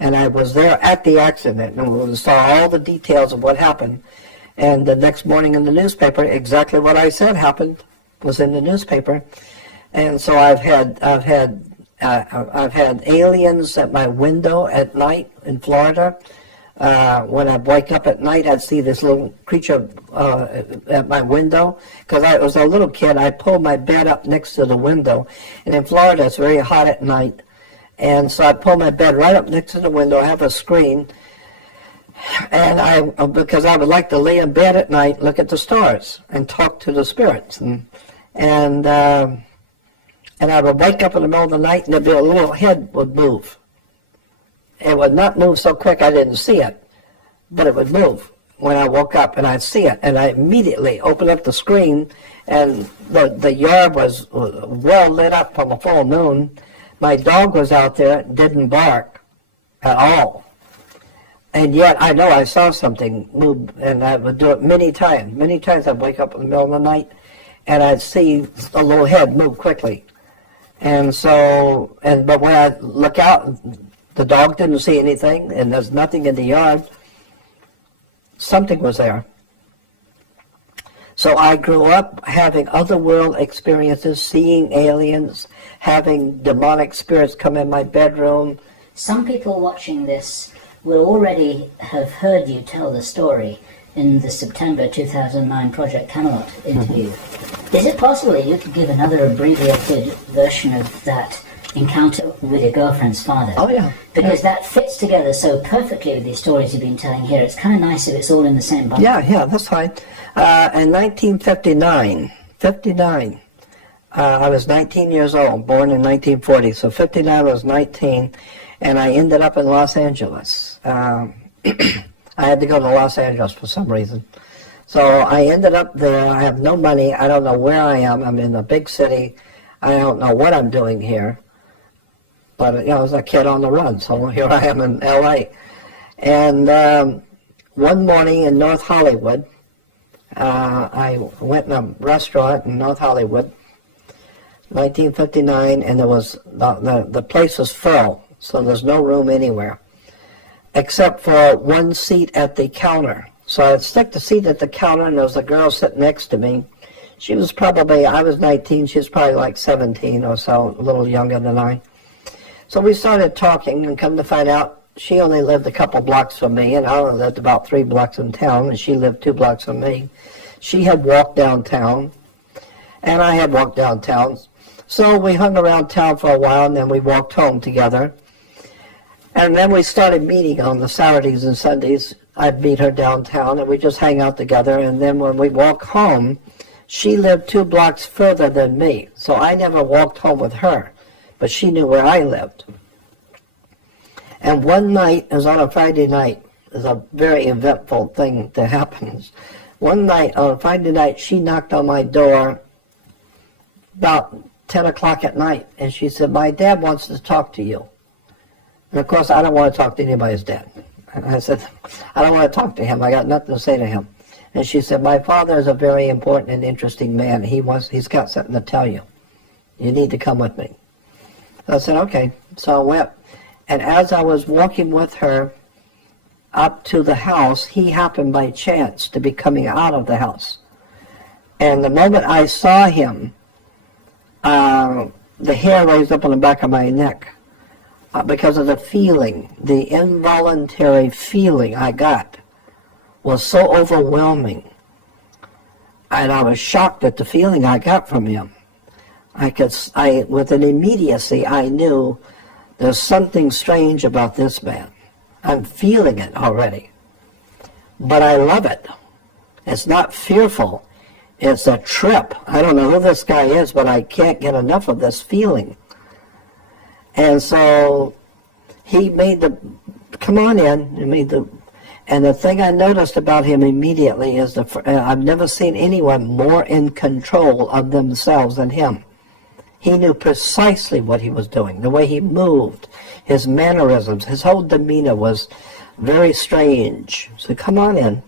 And I was there at the accident and saw all the details of what happened. And the next morning in the newspaper, exactly what I said happened was in the newspaper. And so I've had aliens at my window at night in Florida. When I wake up at night, I'd see this little creature at my window. Because I was a little kid, I pulled my bed up next to the window. And in Florida, it's very hot at night. And so I pull my bed right up next to the window. I have a screen. And because I would like to lay in bed at night, look at the stars, and talk to the spirits. And I would wake up in the middle of the night, and there'd be a little head would move. It would not move so quick I didn't see it, but it would move when I woke up, and I'd see it. And I immediately opened up the screen, and the yard was well lit up from a full moon. My dog was out there, didn't bark at all. And yet I know I saw something move, and I would do it many times. Many times I'd wake up in the middle of the night, and I'd see a little head move quickly. And so, but when I look out, the dog didn't see anything, and there's nothing in the yard. Something was there. So I grew up having otherworld experiences, seeing aliens, having demonic spirits come in my bedroom. Some people watching this will already have heard you tell the story in the September 2009 Project Camelot interview. Is it possible that you could give another abbreviated version of that encounter with your girlfriend's father? Oh, yeah. Because that fits together so perfectly with these stories you've been telling here. It's kind of nice if it's all in the same bundle. Yeah, that's fine. In 1959, I was 19 years old, born in 1940, so 59 I was 19, and I ended up in Los Angeles. I had to go to Los Angeles for some reason. So I ended up there. I have no money. I don't know where I am. I'm in a big city. I don't know what I'm doing here. But, I was a kid on the run, so here I am in L.A. And one morning in North Hollywood, I went in a restaurant in North Hollywood, 1959, and there was the place was full, so there's no room anywhere, except for one seat at the counter. So I'd stick the seat at the counter, and there was a girl sitting next to me. She was probably, I was 19, she was probably like 17 or so, a little younger than I. So we started talking, and come to find out, she only lived a couple blocks from me, and I only lived about 3 blocks in town, and she lived 2 blocks from me. She had walked downtown, and I had walked downtown. So we hung around town for a while, and then we walked home together. And then we started meeting on the Saturdays and Sundays. I'd meet her downtown, and we'd just hang out together. And then when we walk home, she lived 2 blocks further than me, so I never walked home with her, but she knew where I lived. And one night, it was on a Friday night, it was a very eventful thing that happens. One night, on a Friday night, she knocked on my door about 10 o'clock at night, and she said, "My dad wants to talk to you." And of course, I don't want to talk to anybody's dad. And I said, "I don't want to talk to him. I got nothing to say to him." And she said, "My father is a very important and interesting man. He's got something to tell you. You need to come with me." I said, "Okay." So I went. And as I was walking with her up to the house, he happened by chance to be coming out of the house. And the moment I saw him, the hair raised up on the back of my neck because of the feeling, the involuntary feeling I got was so overwhelming. And I was shocked at the feeling I got from him. With an immediacy, I knew there's something strange about this man. I'm feeling it already. But I love it. It's not fearful. It's a trip. I don't know who this guy is, but I can't get enough of this feeling. And so he made come on in, and the thing I noticed about him immediately is I've never seen anyone more in control of themselves than him. He knew precisely what he was doing, the way he moved, his mannerisms, his whole demeanor was very strange. So come on in.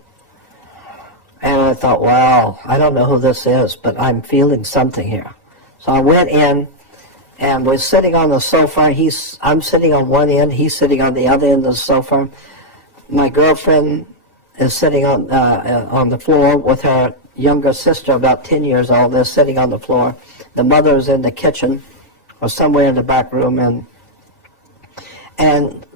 And I thought, wow, I don't know who this is, but I'm feeling something here. So I went in, and we're sitting on the sofa. I'm sitting on one end, he's sitting on the other end of the sofa. My girlfriend is sitting on the floor with her younger sister, about 10 years old. They're sitting on the floor. The mother is in the kitchen or somewhere in the back room, and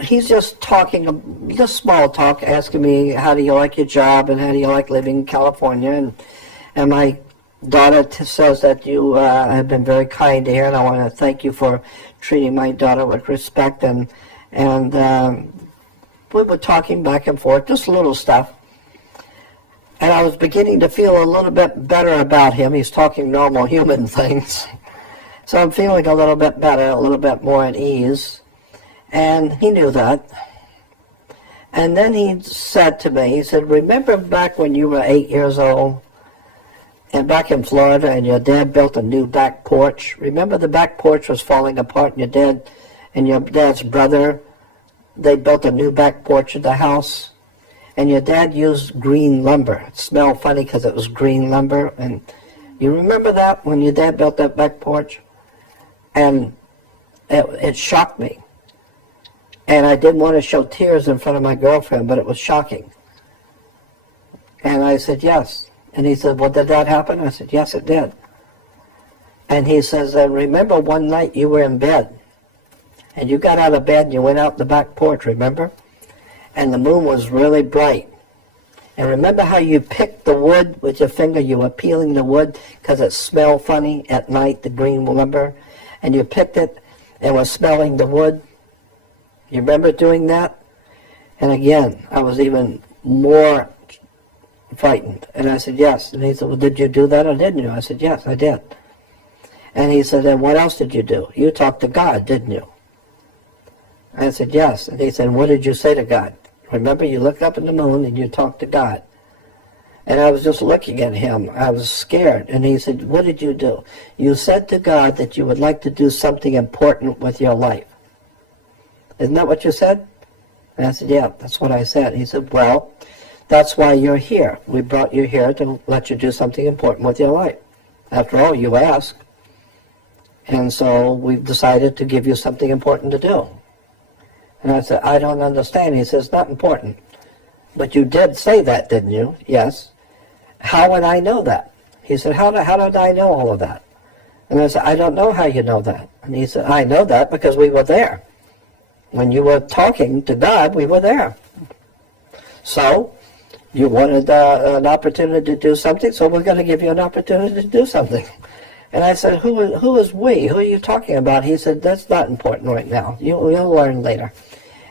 he's just talking, just small talk, asking me, how do you like your job and how do you like living in California? And my daughter says that you have been very kind to her, and I want to thank you for treating my daughter with respect. And we were talking back and forth, just little stuff. And I was beginning to feel a little bit better about him. He's talking normal human things. So I'm feeling a little bit better, a little bit more at ease. And he knew that. And then he said to me, he said, remember back when you were 8 years old and back in Florida and your dad built a new back porch? Remember the back porch was falling apart and your dad's brother, they built a new back porch at the house? And your dad used green lumber. It smelled funny because it was green lumber. And you remember that when your dad built that back porch? And it shocked me. And I didn't want to show tears in front of my girlfriend, but it was shocking. And I said, yes. And he said, well, did that happen? I said, yes, it did. And he says, remember one night you were in bed. And you got out of bed and you went out the back porch, remember? And the moon was really bright. And remember how you picked the wood with your finger? You were peeling the wood because it smelled funny at night, the green lumber. And you picked it and was smelling the wood. You remember doing that? And again, I was even more frightened. And I said, yes. And he said, well, did you do that or didn't you? I said, yes, I did. And he said, and what else did you do? You talked to God, didn't you? I said, yes. And he said, what did you say to God? Remember, you looked up in the moon and you talked to God. And I was just looking at him. I was scared. And he said, what did you do? You said to God that you would like to do something important with your life. Isn't that what you said? And I said, yeah, that's what I said. He said, well, that's why you're here. We brought you here to let you do something important with your life. After all, you asked. And so we've decided to give you something important to do. And I said, I don't understand. He says, not important. But you did say that, didn't you? Yes. How would I know that? He said, how did I know all of that? And I said, I don't know how you know that. And he said, I know that because we were there. When you were talking to God, we were there. So, you wanted an opportunity to do something, so we're going to give you an opportunity to do something. And I said, who is we? Who are you talking about? He said, that's not important right now. You'll learn later.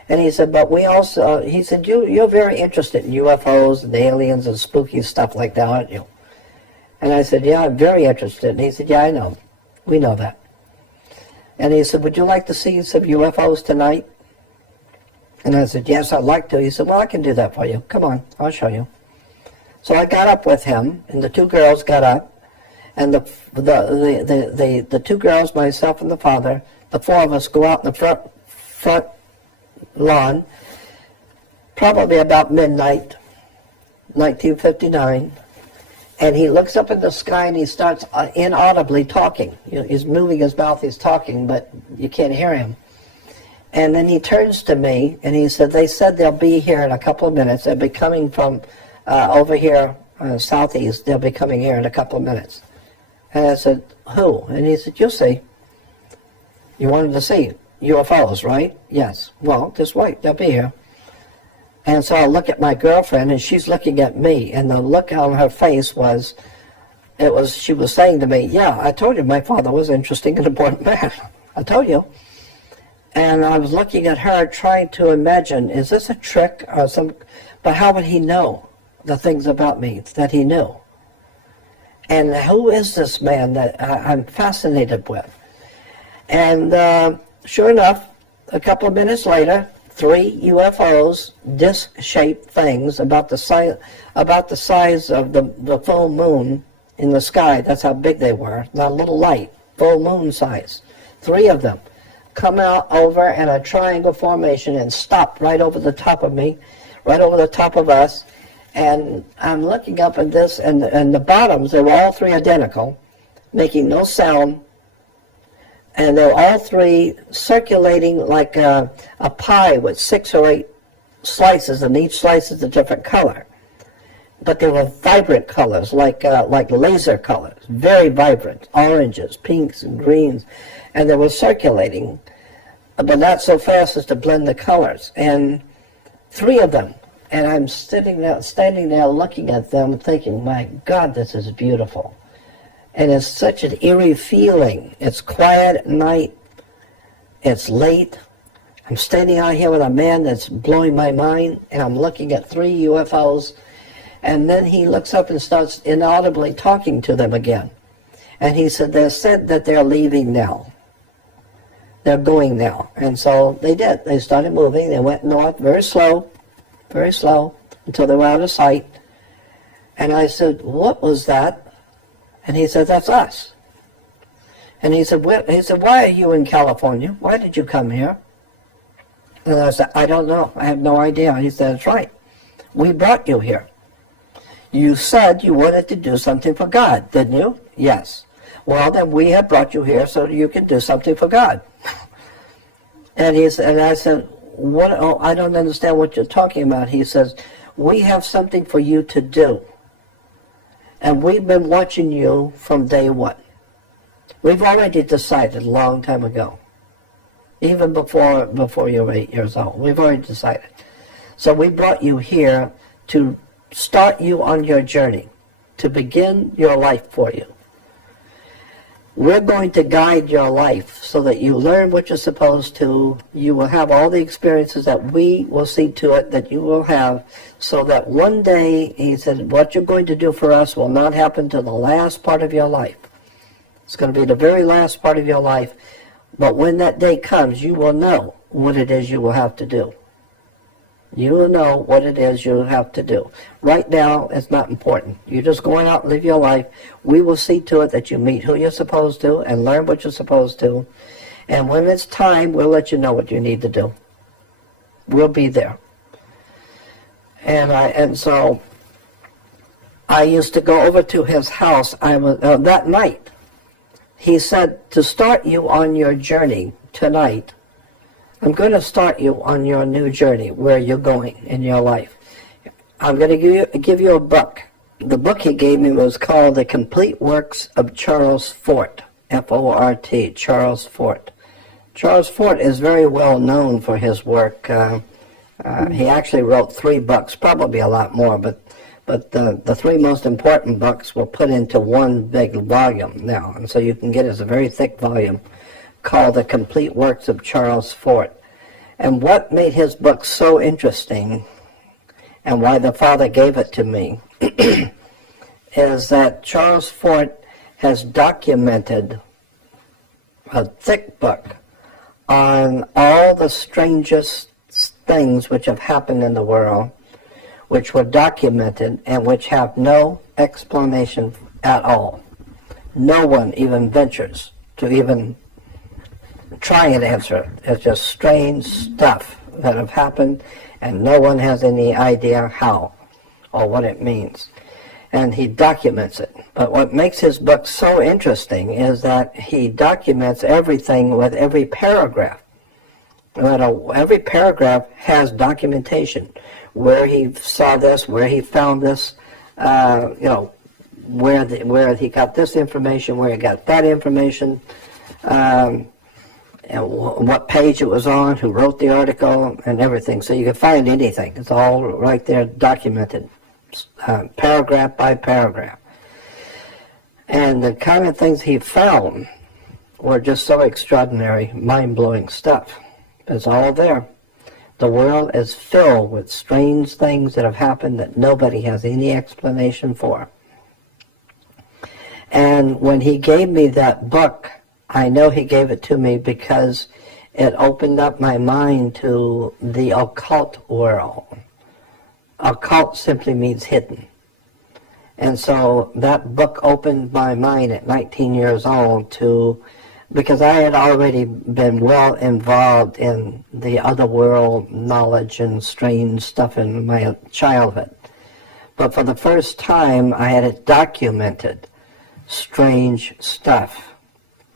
And he said, but we also, he said, you're very interested in UFOs and aliens and spooky stuff like that, aren't you? And I said, yeah, I'm very interested. And he said, yeah, I know. We know that. And he said, would you like to see some UFOs tonight? And I said, yes, I'd like to. He said, well, I can do that for you. Come on, I'll show you. So I got up with him, and the two girls got up. And the two girls, myself and the father, the four of us go out in the front lawn, probably about midnight, 1959, and he looks up in the sky and he starts inaudibly talking. He's moving his mouth, he's talking, but you can't hear him. And then he turns to me and he said, they said they'll be here in a couple of minutes. They'll be coming from over here, southeast. They'll be coming here in a couple of minutes. And I said, who? And he said, you'll see. You wanted to see UFOs, right? Yes. Well, just wait, they'll be here. And so I look at my girlfriend, and she's looking at me, and the look on her face was, she was saying to me, yeah, I told you my father was an interesting and important man. I told you. And I was looking at her, trying to imagine, is this a trick or some, but how would he know the things about me that he knew? And who is this man that I'm fascinated with? And sure enough, a couple of minutes later, 3 UFOs, disc-shaped things about the size of the full moon in the sky. That's how big they were. Not a little light, full moon size. 3 of them come out over in a triangle formation and stop right over the top of me, right over the top of us. And I'm looking up at this, and the bottoms, they were all 3 identical, making no sound. And they were all 3 circulating like a pie with 6 or 8 slices, and each slice is a different color. But they were vibrant colors, like laser colors, very vibrant, oranges, pinks, and greens, and they were circulating, but not so fast as to blend the colors. And 3 of them, and I'm standing there looking at them, thinking, my God, this is beautiful. And it's such an eerie feeling. It's quiet at night. It's late. I'm standing out here with a man that's blowing my mind, and I'm looking at 3 UFOs. And then he looks up and starts inaudibly talking to them again. And he said, they said that they're leaving now. They're going now. And so they did. They started moving. They went north very slow, until they were out of sight. And I said, what was that? And he said, that's us. And he said, why are you in California? Why did you come here? And I said, I don't know. I have no idea. He said, that's right. We brought you here. You said you wanted to do something for God, didn't you? Yes. Well, then we have brought you here so you can do something for God. And I said, what? Oh, I don't understand what you're talking about. He says, we have something for you to do. And we've been watching you from day one. We've already decided a long time ago. Even before you were 8 years old. We've already decided. So we brought you here to start you on your journey, to begin your life for you. We're going to guide your life so that you learn what you're supposed to. You will have all the experiences that we will see to it that you will have, so that one day, he said, what you're going to do for us will not happen to the last part of your life. It's going to be the very last part of your life. But when that day comes, you will know what it is you will have to do. You will know what it is you have to do. Right now, it's not important. You're just going out and live your life. We will see to it that you meet who you're supposed to and learn what you're supposed to. And when it's time, we'll let you know what you need to do. We'll be there. And so I used to go over to his house. That night, he said, to start you on your journey tonight, I'm going to start you on your new journey, where you're going in your life. I'm going to give you a book. The book he gave me was called The Complete Works of Charles Fort, F-O-R-T, Charles Fort. Charles Fort is very well known for his work. He actually wrote 3 books, probably a lot more, but the 3 most important books were put into one big volume now, and so you can get it as a very thick volume called The Complete Works of Charles Fort. And what made his book so interesting, and why the Father gave it to me, is that Charles Fort has documented a thick book on all the strangest things which have happened in the world, which were documented and which have no explanation at all. No one even ventures to even try and answer it. It's just strange stuff that have happened, and no one has any idea how or what it means. And he documents it. But what makes his book so interesting is that he documents everything with every paragraph. Every paragraph has documentation. Where he saw this, where he found this, where he got this information, where he got that information, and what page it was on, who wrote the article, and everything. So you can find anything. It's all right there documented, paragraph by paragraph. And the kind of things he found were just so extraordinary, mind-blowing stuff. It's all there. The world is filled with strange things that have happened that nobody has any explanation for. And when he gave me that book, I know he gave it to me because it opened up my mind to the occult world. Occult simply means hidden. And so that book opened my mind at 19 years old because I had already been well involved in the other world knowledge and strange stuff in my childhood. But for the first time, I had it documented, strange stuff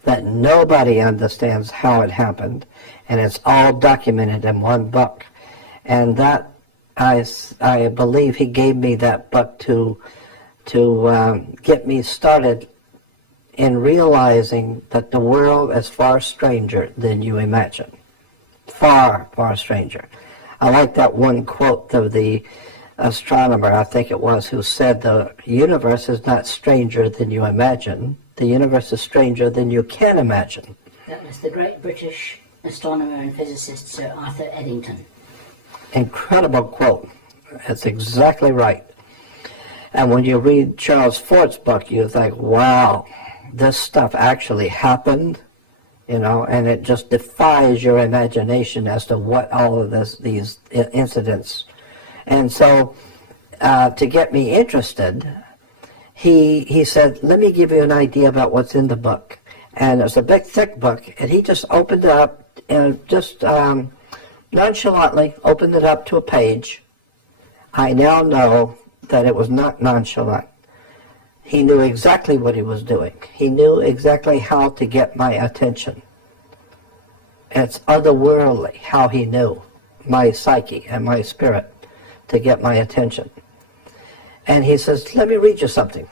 that nobody understands how it happened, and it's all documented in one book. And that I believe he gave me that book to get me started in realizing that the world is far stranger than you imagine. Far, far stranger. I like that one quote of the astronomer, I think it was, who said the universe is not stranger than you imagine. The universe is stranger than you can imagine. That was the great British astronomer and physicist Sir Arthur Eddington. Incredible quote. That's exactly right. And when you read Charles Fort's book, you think, wow, this stuff actually happened, you know, and it just defies your imagination as to what all of these incidents. And so to get me interested, he said, let me give you an idea about what's in the book. And it's a big, thick book, and he just opened it up and just nonchalantly opened it up to a page. I now know that it was not nonchalant. He knew exactly what he was doing. He knew exactly how to get my attention. It's otherworldly how he knew my psyche and my spirit to get my attention. And he says, let me read you something.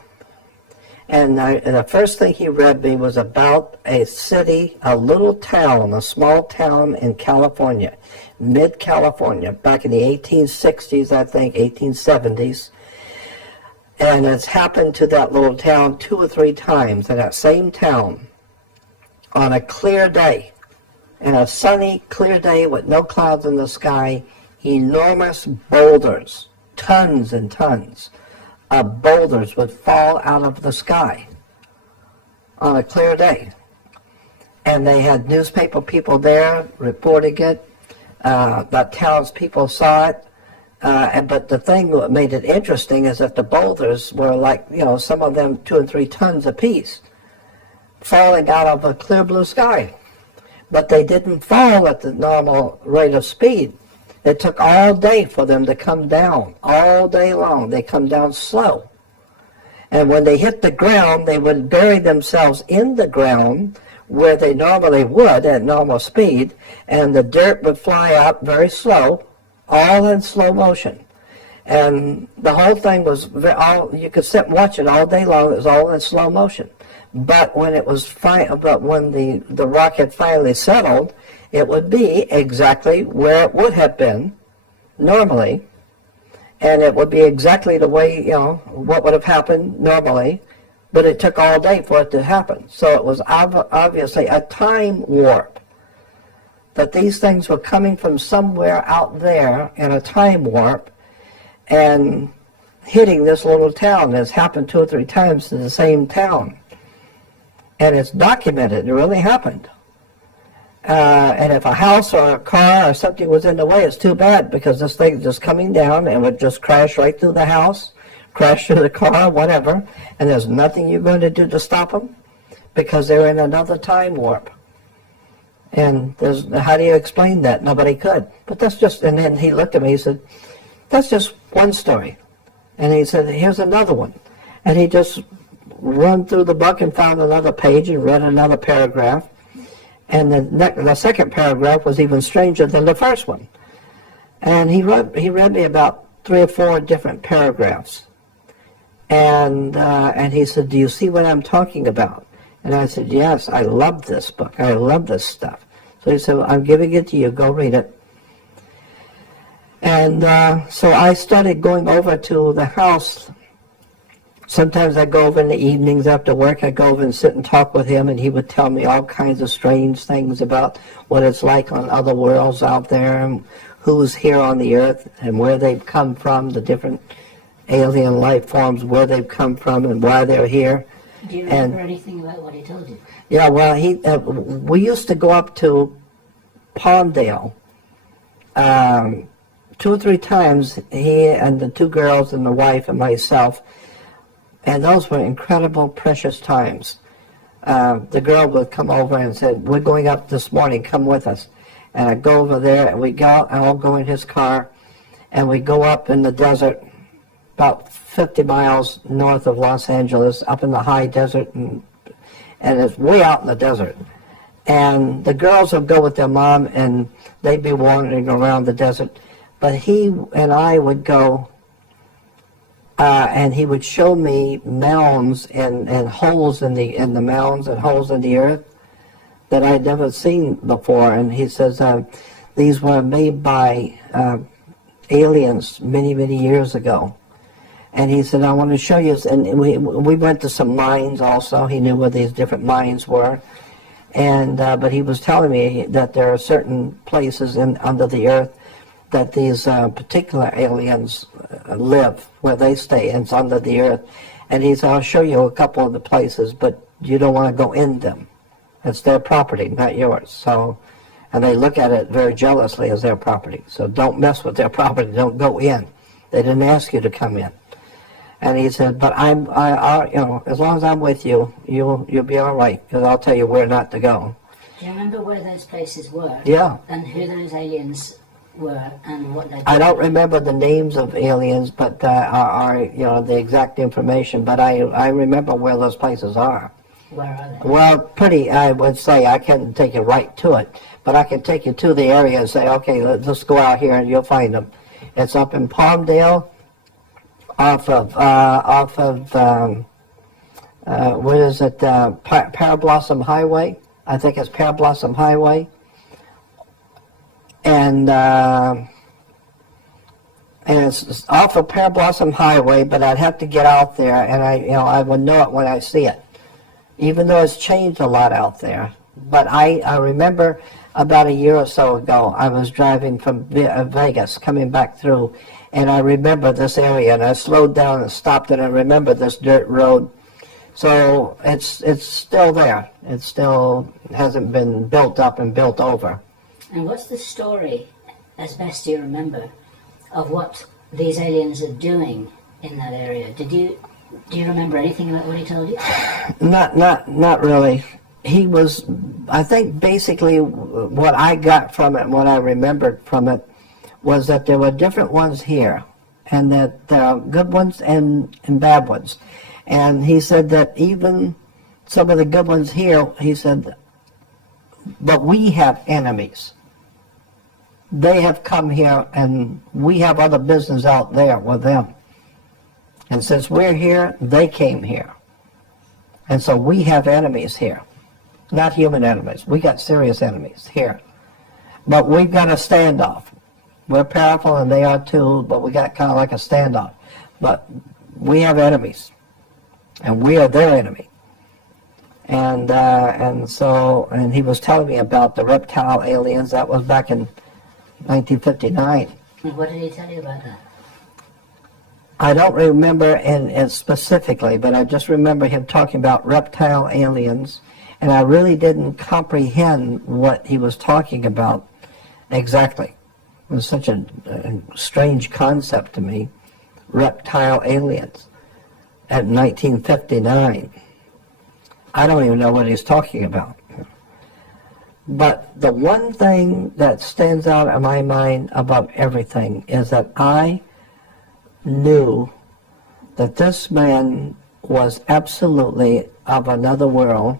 And the first thing he read me was about a city, a little town, a small town in California, mid-California, back in the 1860s, I think, 1870s. And it's happened to that little town 2 or 3 times, in that same town, on a clear day, in a sunny, clear day with no clouds in the sky, enormous boulders, tons and tons of boulders would fall out of the sky on a clear day. And they had newspaper people there reporting it. The townspeople saw it. But the thing that made it interesting is that the boulders were like, you know, some of them 2 and 3 tons apiece, falling out of a clear blue sky. But they didn't fall at the normal rate of speed. It took all day for them to come down, all day long. They come down slow. And when they hit the ground, they would bury themselves in the ground where they normally would at normal speed, and the dirt would fly up very slow, all in slow motion. And the whole thing was, you could sit and watch it all day long. It was all in slow motion. But when it was when the rocket finally settled, it would be exactly where it would have been normally, and it would be exactly the way, you know, what would have happened normally, but it took all day for it to happen. So it was obviously a time warp, that these things were coming from somewhere out there in a time warp and hitting this little town. It's happened 2 or 3 times to the same town. And it's documented. It really happened. And if a house or a car or something was in the way, it's too bad, because this thing is just coming down and would just crash right through the house, crash through the car, whatever, and there's nothing you're going to do to stop them, because they're in another time warp. And how do you explain that? Nobody could. But that's just, and then he looked at me, he said, that's just one story. And he said, here's another one. And he just run through the book and found another page and read another paragraph. And the second paragraph was even stranger than the first one. And he read me about 3 or 4 different paragraphs. And he said, do you see what I'm talking about? And I said, yes, I love this book. I love this stuff. So he said, well, I'm giving it to you. Go read it. And so I started going over to the house. Sometimes I'd go over in the evenings after work. I'd go over and sit and talk with him, and he would tell me all kinds of strange things about what it's like on other worlds out there, and who's here on the earth, and where they've come from, the different alien life forms, where they've come from, and why they're here. Do you remember anything about what he told you? Yeah, well, we used to go up to Palmdale 2 or 3 times, he and the 2 girls and the wife and myself, and those were incredible, precious times. The girl would come over and said, we're going up this morning, come with us. And I'd go over there, and we'd all go in his car, and we'd go up in the desert, about 50 miles north of Los Angeles, up in the high desert, and it's way out in the desert. And the girls would go with their mom, and they'd be wandering around the desert. But he and I would go, and he would show me mounds and holes in the mounds and holes in the earth that I'd never seen before. And he says these were made by aliens many, many years ago. And he said, I want to show you. And we went to some mines also. He knew where these different mines were. And but he was telling me that there are certain places under the earth that these particular aliens live, where they stay, and it's under the earth. And he said, I'll show you a couple of the places, but you don't want to go in them. It's their property, not yours. So, and they look at it very jealously as their property. So don't mess with their property. Don't go in. They didn't ask you to come in. And he said, but I you know, as long as I'm with you, you'll be all right, because I'll tell you where not to go. Do you remember where those places were? Yeah. And who those aliens were and what they did? I don't remember the names of aliens, but are you know, the exact information. But I remember where those places are. Where are they? Well, pretty. I would say I can't take you right to it, but I can take you to the area and say, okay, let's go out here and you'll find them. It's up in Palmdale. Off of what is it? Parablossom Highway. I think it's Parablossom Highway, and it's off of Parablossom Highway. But I'd have to get out there, and I would know it when I see it, even though it's changed a lot out there. But I remember about a year or so ago, I was driving from Vegas, coming back through. And I remember this area, and I slowed down and stopped, and I remember this dirt road. So it's still there. It still hasn't been built up and built over. And what's the story, as best you remember, of what these aliens are doing in that area? Do you remember anything about what he told you? Not really. He was, I think, basically what I got from it, and what I remembered from it, was that there were different ones here, and that there are good ones and bad ones. And he said that even some of the good ones here, he said, but we have enemies. They have come here, and we have other business out there with them. And since we're here, they came here. And so we have enemies here. Not human enemies. We got serious enemies here. But we've got a standoff. We're powerful and they are too, but we got kind of like a standoff. But we have enemies, and we are their enemy. And he was telling me about the reptile aliens. That was back in 1959. And what did he tell you about that? I don't remember in specifically, but I just remember him talking about reptile aliens, and I really didn't comprehend what he was talking about exactly. It was such a strange concept to me, reptile aliens, at 1959. I don't even know what he's talking about. But the one thing that stands out in my mind above everything is that I knew that this man was absolutely of another world,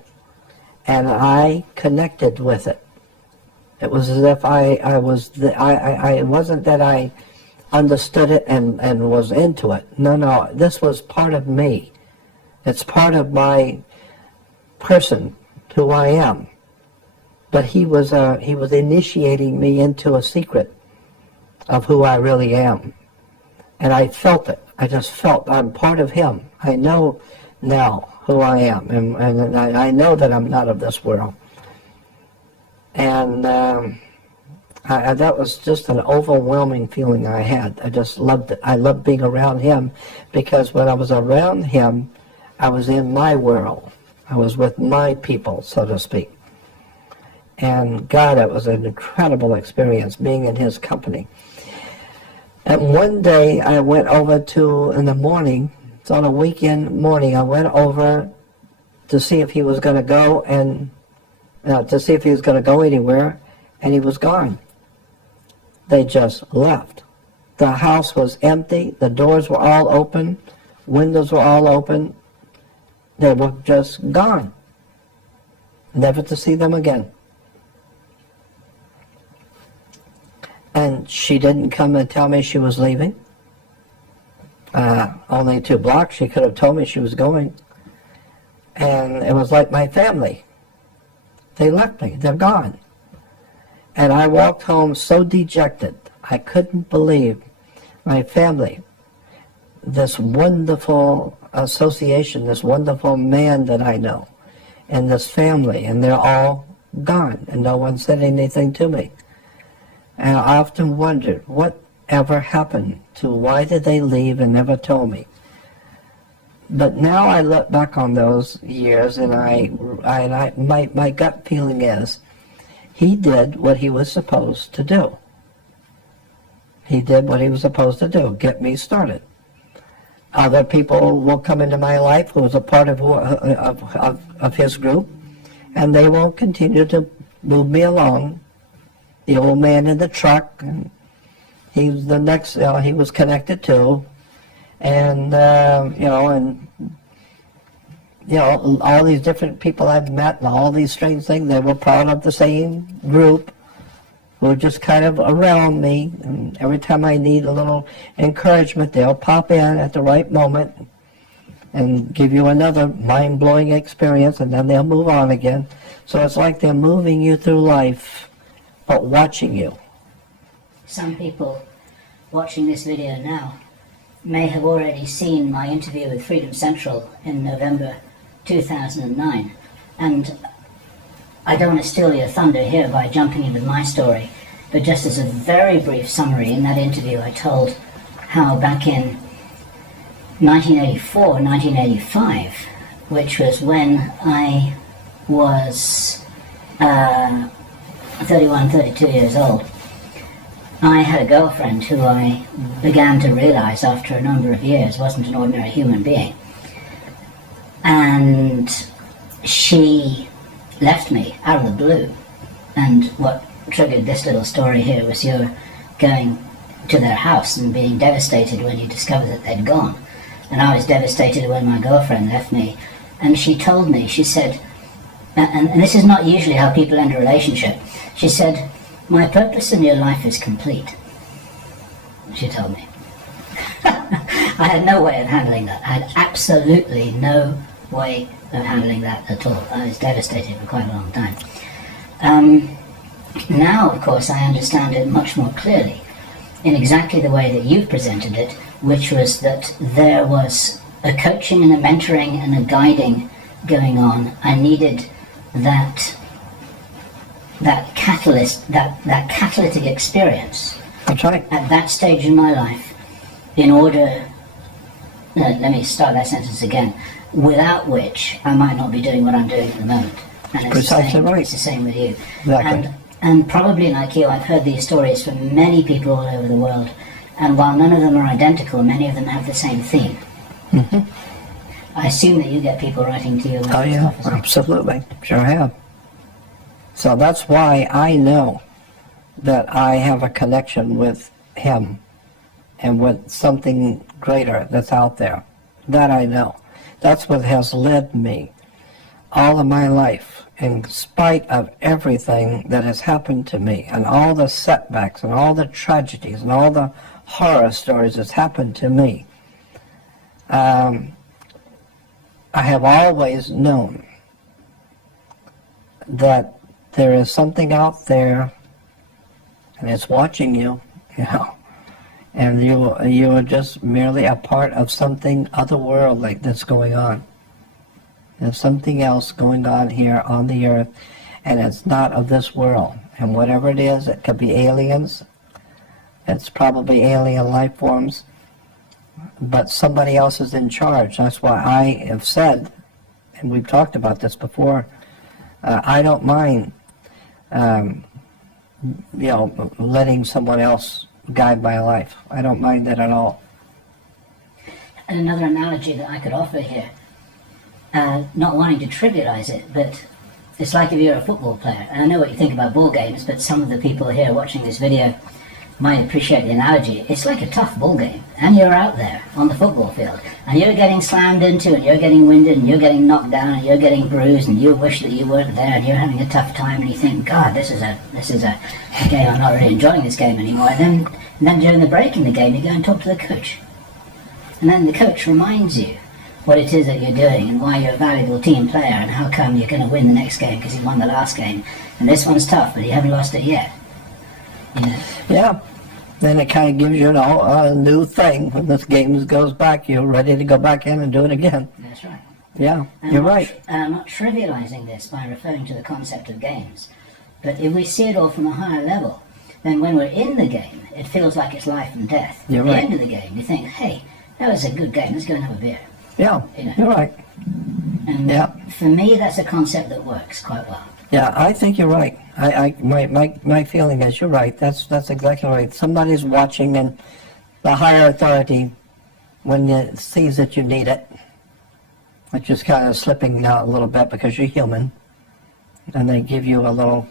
and I connected with it. It was as if I wasn't that I understood it and was into it. No, this was part of me. It's part of my person, who I am. But he was initiating me into a secret of who I really am. And I felt it. I just felt I'm part of him. I know now who I am, and I know that I'm not of this world. And that was just an overwhelming feeling I had. I just loved it. I loved being around him, because when I was around him, I was in my world. I was with my people, so to speak. And God, it was an incredible experience being in his company. And one day I went over in the morning, it's on a weekend morning, I went over to see if he was going to go anywhere, and he was gone. They just left. The house was empty. The doors were all open. Windows were all open. They were just gone. Never to see them again. And she didn't come and tell me she was leaving. Only 2 blocks. She could have told me she was going. And it was like my family. They left me. They're gone. And I walked home so dejected. I couldn't believe my family, this wonderful association, this wonderful man that I know, and this family, and they're all gone, and no one said anything to me. And I often wondered, whatever happened to, why did they leave and never told me? But now I look back on those years, and my gut feeling is, he did what he was supposed to do. He did what he was supposed to do, get me started. Other people will come into my life who was a part of his group, and they will continue to move me along. The old man in the truck, and he was the next, he was connected to, and all these different people I've met and all these strange things, they were part of the same group who were just kind of around me, and every time I need a little encouragement, they'll pop in at the right moment and give you another mind-blowing experience, and then they'll move on again. So it's like they're moving you through life, but watching you. Some people watching this video now may have already seen my interview with Freedom Central in November 2009, and I don't want to steal your thunder here by jumping in with my story, but just as a very brief summary, in that interview I told how back in 1984, 1985, which was when I was 31, 32 years old, I had a girlfriend who I began to realize after a number of years wasn't an ordinary human being. And she left me out of the blue. And what triggered this little story here was your going to their house and being devastated when you discovered that they'd gone. And I was devastated when my girlfriend left me. And she told me, she said, and this is not usually how people end a relationship, she said, "My purpose in your life is complete," she told me. I had no way of handling that. I had absolutely no way of handling that at all. I was devastated for quite a long time. Now, of course, I understand it much more clearly in exactly the way that you've presented it, which was that there was a coaching and a mentoring and a guiding going on. I needed that catalyst, that catalytic experience. That's right. At that stage in my life, in order, let me start that sentence again, without which I might not be doing what I'm doing at the moment. And it's Precisely right. It's the same with you. Exactly. And probably like you, I've heard these stories from many people all over the world, and while none of them are identical, many of them have the same theme. Mm-hmm. I assume that you get people writing to you about Oh yeah, absolutely. Sure have. So that's why I know that I have a connection with him and with something greater that's out there. That I know. That's what has led me all of my life, in spite of everything that has happened to me, and all the setbacks, and all the tragedies, and all the horror stories that's happened to me. I have always known that there is something out there, and it's watching you, and you are just merely a part of something otherworldly that's going on. There's something else going on here on the earth, and it's not of this world. And whatever it is, it could be aliens. It's probably alien life forms, but somebody else is in charge. That's why I have said, and we've talked about this before, I don't mind, letting someone else guide my life. I don't mind that at all. And another analogy that I could offer here, not wanting to trivialize it, but it's like if you're a football player. And I know what you think about ball games, but some of the people here watching this video might appreciate the analogy, it's like a tough ball game, and you're out there on the football field, and you're getting slammed into, and you're getting winded, and you're getting knocked down, and you're getting bruised, and you wish that you weren't there, and you're having a tough time, and you think, God, this is a game, I'm not really enjoying this game anymore. And then during the break in the game, you go and talk to the coach, and then the coach reminds you what it is that you're doing and why you're a valuable team player and how come you're going to win the next game because you won the last game, and this one's tough, but you haven't lost it yet. You know? Yeah. Then it kind of gives you, a new thing. When this game goes back, you're ready to go back in and do it again. That's right. Yeah, and you're right. I'm not trivializing this by referring to the concept of games, but if we see it all from a higher level, then when we're in the game, it feels like it's life and death. You're At the right. end of the game, you think, hey, that was a good game, let's go and have a beer. Yeah, You know? you're right. And Yeah. for me, that's a concept that works quite well. Yeah, I think you're right. My feeling is you're right. That's exactly right. Somebody's watching, and the higher authority, when it sees that you need it, which is kind of slipping now a little bit because you're human, and they give you a little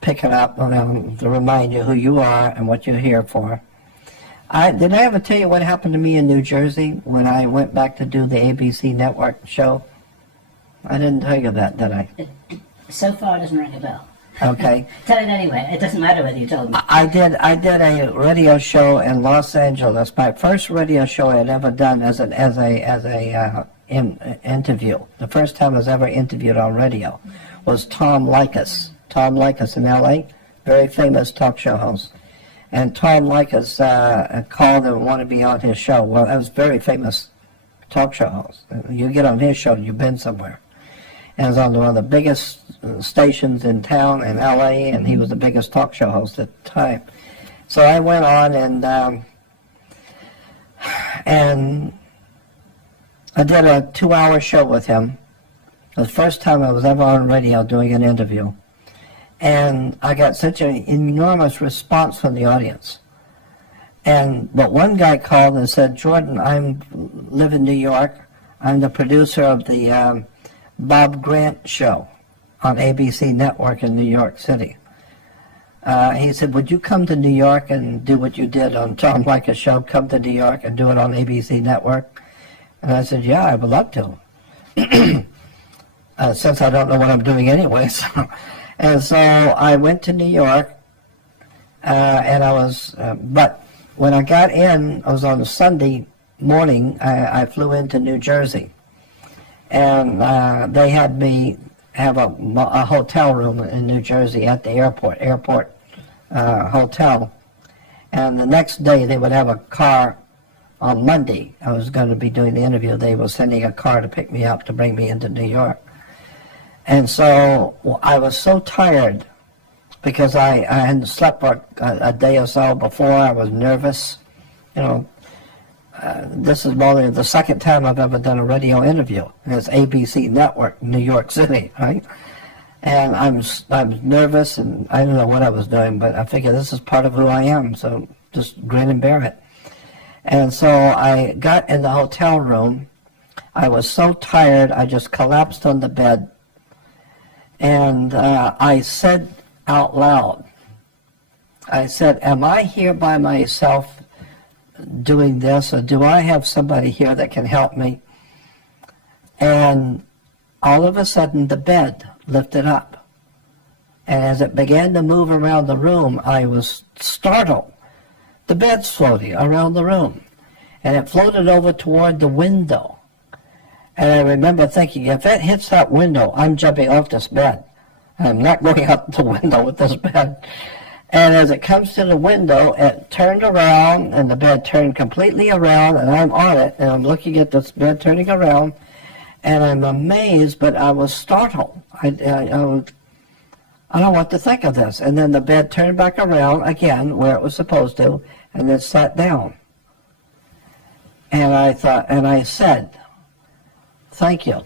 pick it up to remind you who you are and what you're here for. Did I ever tell you what happened to me in New Jersey when I went back to do the ABC network show? I didn't tell you that, did I? So far, it doesn't ring a bell. Okay. Tell it anyway. It doesn't matter whether you told me. I did a radio show in Los Angeles. My first radio show I had ever done as a interview. The first time I was ever interviewed on radio was Tom Likas. Tom Likas in L.A., very famous talk show host. And Tom Likas called and wanted to be on his show. Well, that was very famous talk show host. You get on his show, you've been somewhere. And it was on one of the biggest stations in town in L.A., and he was the biggest talk show host at the time. So I went on and I did a 2-hour show with him. The first time I was ever on radio doing an interview. And I got such an enormous response from the audience. But one guy called and said, Jordan, I live in New York. I'm the producer of the Bob Grant show on ABC Network in New York City. He said, would you come to New York and do what you did on Tom Likas' show, come to New York and do it on ABC Network? And I said, yeah, I would love to. Since I don't know what I'm doing anyway. And so I went to New York, and I was, but when I got in, I was on a Sunday morning, I flew into New Jersey. And they had me have a hotel room in New Jersey at the airport hotel. And the next day they would have a car. On Monday, I was going to be doing the interview. They were sending a car to pick me up to bring me into New York. And so I was so tired because I hadn't slept for a day or so before. I was nervous. This is only the second time I've ever done a radio interview. And it's ABC Network, New York City, right? And I was nervous, and I don't know what I was doing, but I figured this is part of who I am, so just grin and bear it. And so I got in the hotel room. I was so tired, I just collapsed on the bed. And I said out loud, I said, am I here by myself doing this, or do I have somebody here that can help me? And all of a sudden the bed lifted up. And as it began to move around the room, I was startled. The bed's floating around the room, and it floated over toward the window. And I remember thinking, if it hits that window, I'm jumping off this bed. I'm not going out the window with this bed. And as it comes to the window, it turned around, and the bed turned completely around, and I'm on it, and I'm looking at this bed turning around, and I'm amazed, but I was startled. I don't know what to think of this. And then the bed turned back around again where it was supposed to, and then sat down. And I thought, and I said, thank you.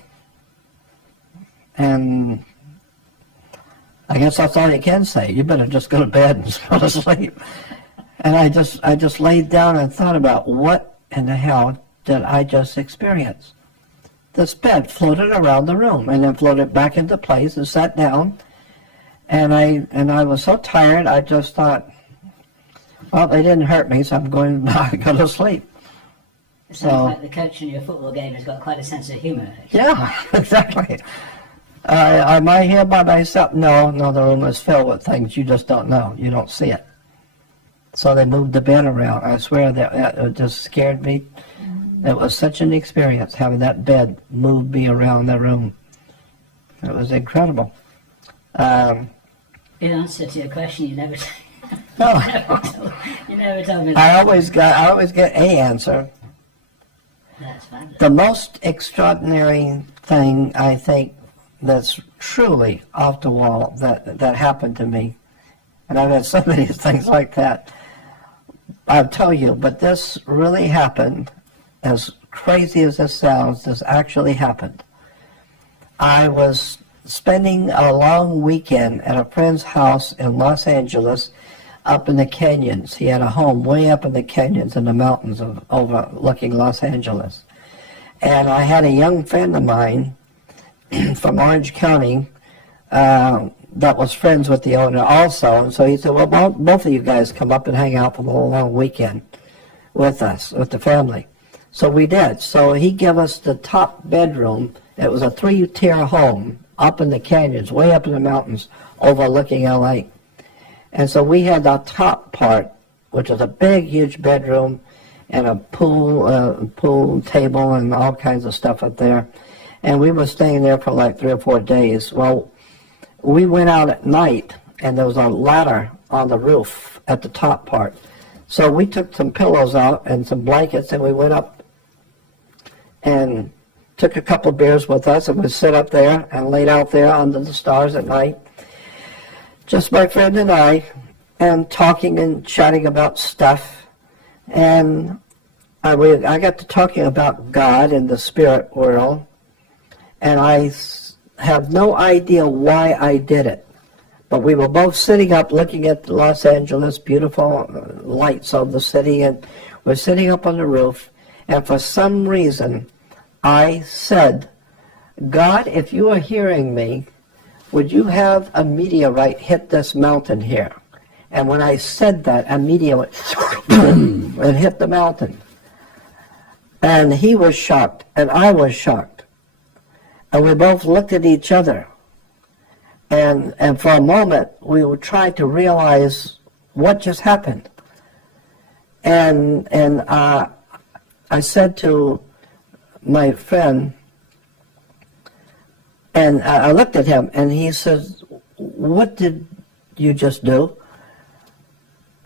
And I guess that's all you can say. You better just go to bed and go to sleep. And I just laid down and thought about what in the hell did I just experience. This bed floated around the room and then floated back into place and sat down. And I was so tired, I just thought, Well, they didn't hurt me, so I'm going to go to sleep. It sounds like the coach in your football game has got quite a sense of humour. Yeah, exactly. Am I here by myself? No, the room is filled with things you just don't know. You don't see it. So they moved the bed around. I swear that it just scared me. It was such an experience having that bed move me around the room. It was incredible. In answer to your question, you never No, you never told me I that. always get a answer. That's fabulous. The most extraordinary thing I think that's truly off the wall that happened to me, and I've had so many things like that, I'll tell you, but this really happened. As crazy as this sounds, this actually happened. I was spending a long weekend at a friend's house in Los Angeles, up in the canyons. He had a home way up in the canyons in the mountains overlooking Los Angeles. And I had a young friend of mine from Orange County that was friends with the owner also. And so he said, well, both of you guys come up and hang out for the whole long weekend with us, with the family. So we did. So he gave us the top bedroom. It was a 3-tier home up in the canyons, way up in the mountains, overlooking LA. And so we had the top part, which was a big, huge bedroom, and a pool table and all kinds of stuff up there. And we were staying there for like 3 or 4 days. Well, we went out at night, and there was a ladder on the roof at the top part. So we took some pillows out and some blankets, and we went up and took a couple of beers with us, and we'd sit up there and laid out there under the stars at night. Just my friend and I, and talking and chatting about stuff. And I got to talking about God and the spirit world, and I have no idea why I did it. But we were both sitting up looking at Los Angeles, beautiful lights of the city, and we're sitting up on the roof, and for some reason I said, God, if you are hearing me, would you have a meteorite hit this mountain here? And when I said that, a meteorite boom, it hit the mountain. And he was shocked, and I was shocked. And we both looked at each other. And for a moment, we would try to realize what just happened. And I said to my friend, and I looked at him, and he says, what did you just do?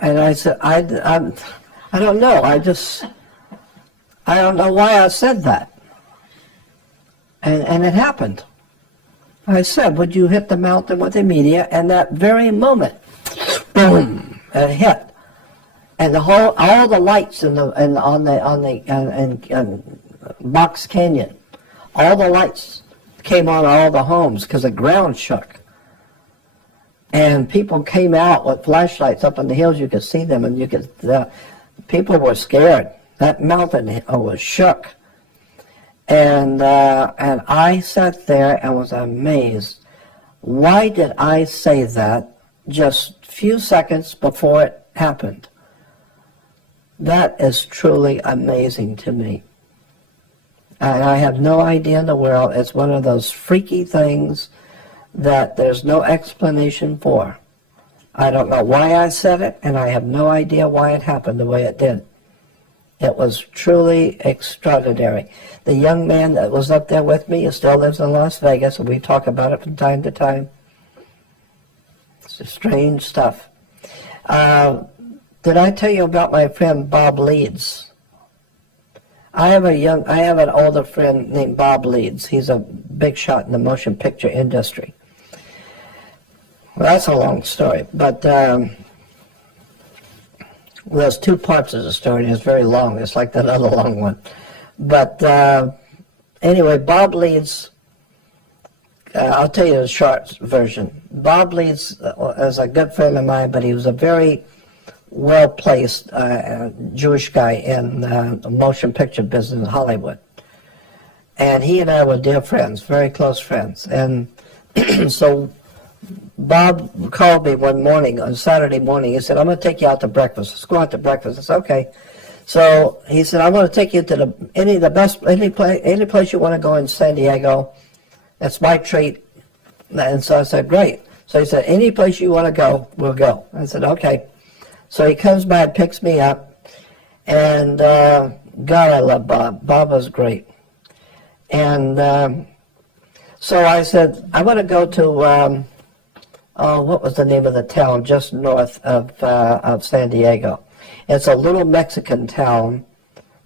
And I said, I don't know. I don't know why I said that. And it happened. I said, would you hit the mountain with a meteor? And that very moment, boom, it hit. And all the lights on Box Canyon, all the lights came on all the homes because the ground shook. And people came out with flashlights up on the hills. You could see them, and people were scared. That mountain was shook. And I sat there and was amazed. Why did I say that just a few seconds before it happened? That is truly amazing to me. And I have no idea in the world. It's one of those freaky things that there's no explanation for. I don't know why I said it, and I have no idea why it happened the way it did. It was truly extraordinary. The young man that was up there with me still lives in Las Vegas, and we talk about it from time to time. It's strange stuff. Did I tell you about my friend Bob Leeds? I have an older friend named Bob Leeds. He's a big shot in the motion picture industry. Well, that's a long story, but there's 2 parts of the story, and it's very long. It's like that other long one. But anyway, Bob Leeds, I'll tell you the short version. Bob Leeds is a good friend of mine, but he was a very well-placed Jewish guy in the motion picture business in Hollywood. And he and I were dear friends, very close friends. And so Bob called me one morning, on Saturday morning. He said, I'm going to take you out to breakfast. Let's go out to breakfast. I said, okay. So he said, I'm going to take you to any place you want to go in San Diego. That's my treat. And so I said, great. So he said, any place you want to go, we'll go. I said, okay. So he comes by and picks me up. And God, I love Bob. Bob was great. And so I said, I want to go to, what was the name of the town just north of San Diego? It's a little Mexican town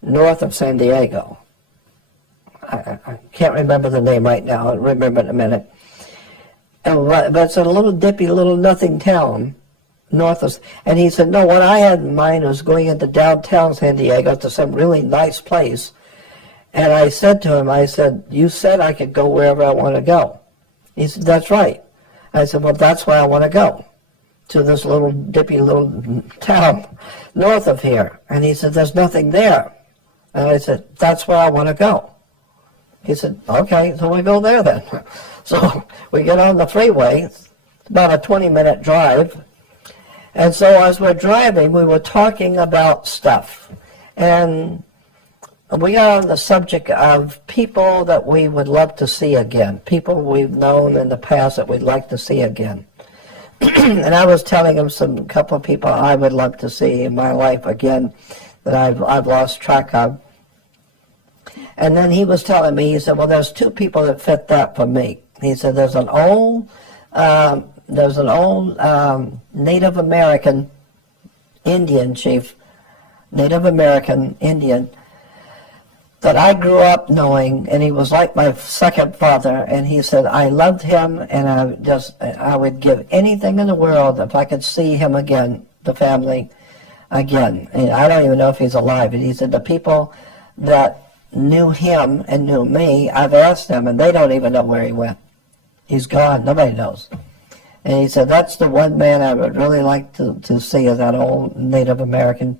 north of San Diego. I can't remember the name right now. I'll remember in a minute. But it's a little dippy, little nothing town north of. And he said, no, what I had in mind was going into downtown San Diego to some really nice place. And I said to him, I said, you said I could go wherever I want to go. He said, that's right. I said, well, that's where I want to go, to this little dippy little town north of here. And he said, there's nothing there. And I said, that's where I want to go. He said, okay, so we go there then. So we get on the freeway. It's about a 20-minute drive. And so as we're driving, we were talking about stuff. And we got on the subject of people that we would love to see again, people we've known in the past that we'd like to see again. And I was telling him a couple of people I would love to see in my life again that I've lost track of. And then he was telling me, he said, well, there's two people that fit that for me. He said, there's an old Native American Indian chief, Native American Indian, that I grew up knowing, and he was like my second father, and he said, I loved him, and I would give anything in the world if I could see him again, the family again. And I don't even know if he's alive. And he said, the people that knew him and knew me, I've asked them, and they don't even know where he went. He's gone. Nobody knows. And he said, that's the one man I would really like to see, is that old Native American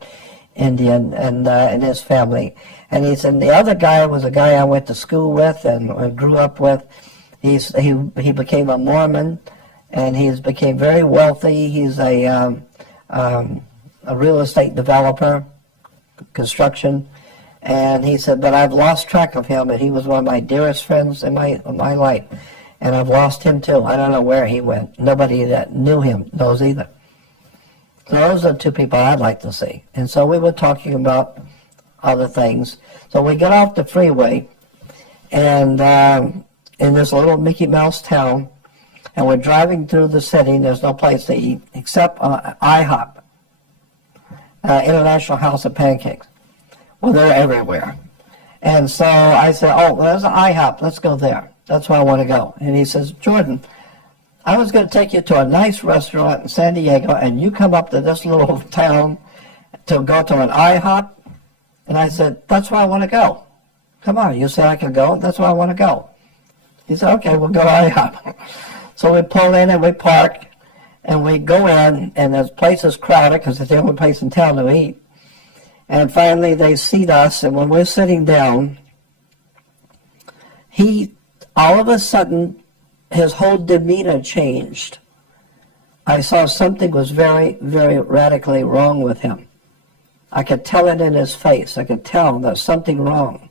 Indian and his family. And he said, the other guy was a guy I went to school with and grew up with. He became a Mormon, and he's became very wealthy. He's a real estate developer, construction. And he said, but I've lost track of him, and he was one of my dearest friends in my life. And I've lost him too. I don't know where he went. Nobody that knew him knows either. So those are two people I'd like to see. And so we were talking about other things. So we get off the freeway, and in this little Mickey Mouse town, and we're driving through the city, and there's no place to eat except IHOP, International House of Pancakes. Well, they're everywhere. And so I said, oh, well, there's an IHOP. Let's go there. That's where I want to go. And he says, Jordan, I was going to take you to a nice restaurant in San Diego, and you come up to this little town to go to an IHOP? And I said, that's where I want to go. Come on, you say I can go? That's where I want to go. He said, okay, we'll go to IHOP. So we pull in and we park, and we go in, and the place is crowded because it's the only place in town to eat. And finally they seat us, and when we're sitting down, all of a sudden, his whole demeanor changed. I saw something was very, very radically wrong with him. I could tell it in his face. I could tell there's something wrong.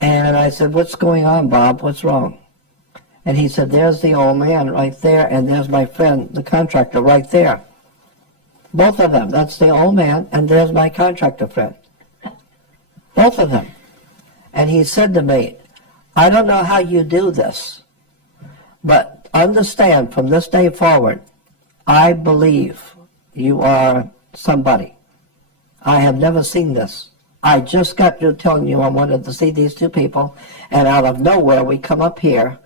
And I said, what's going on, Bob? What's wrong? And he said, there's the old man right there, and there's my friend, the contractor, right there. Both of them. That's the old man, and there's my contractor friend. Both of them. And he said to me, I don't know how you do this, but understand from this day forward, I believe you are somebody. I have never seen this. I just got through telling you I wanted to see these two people, and out of nowhere we come up here,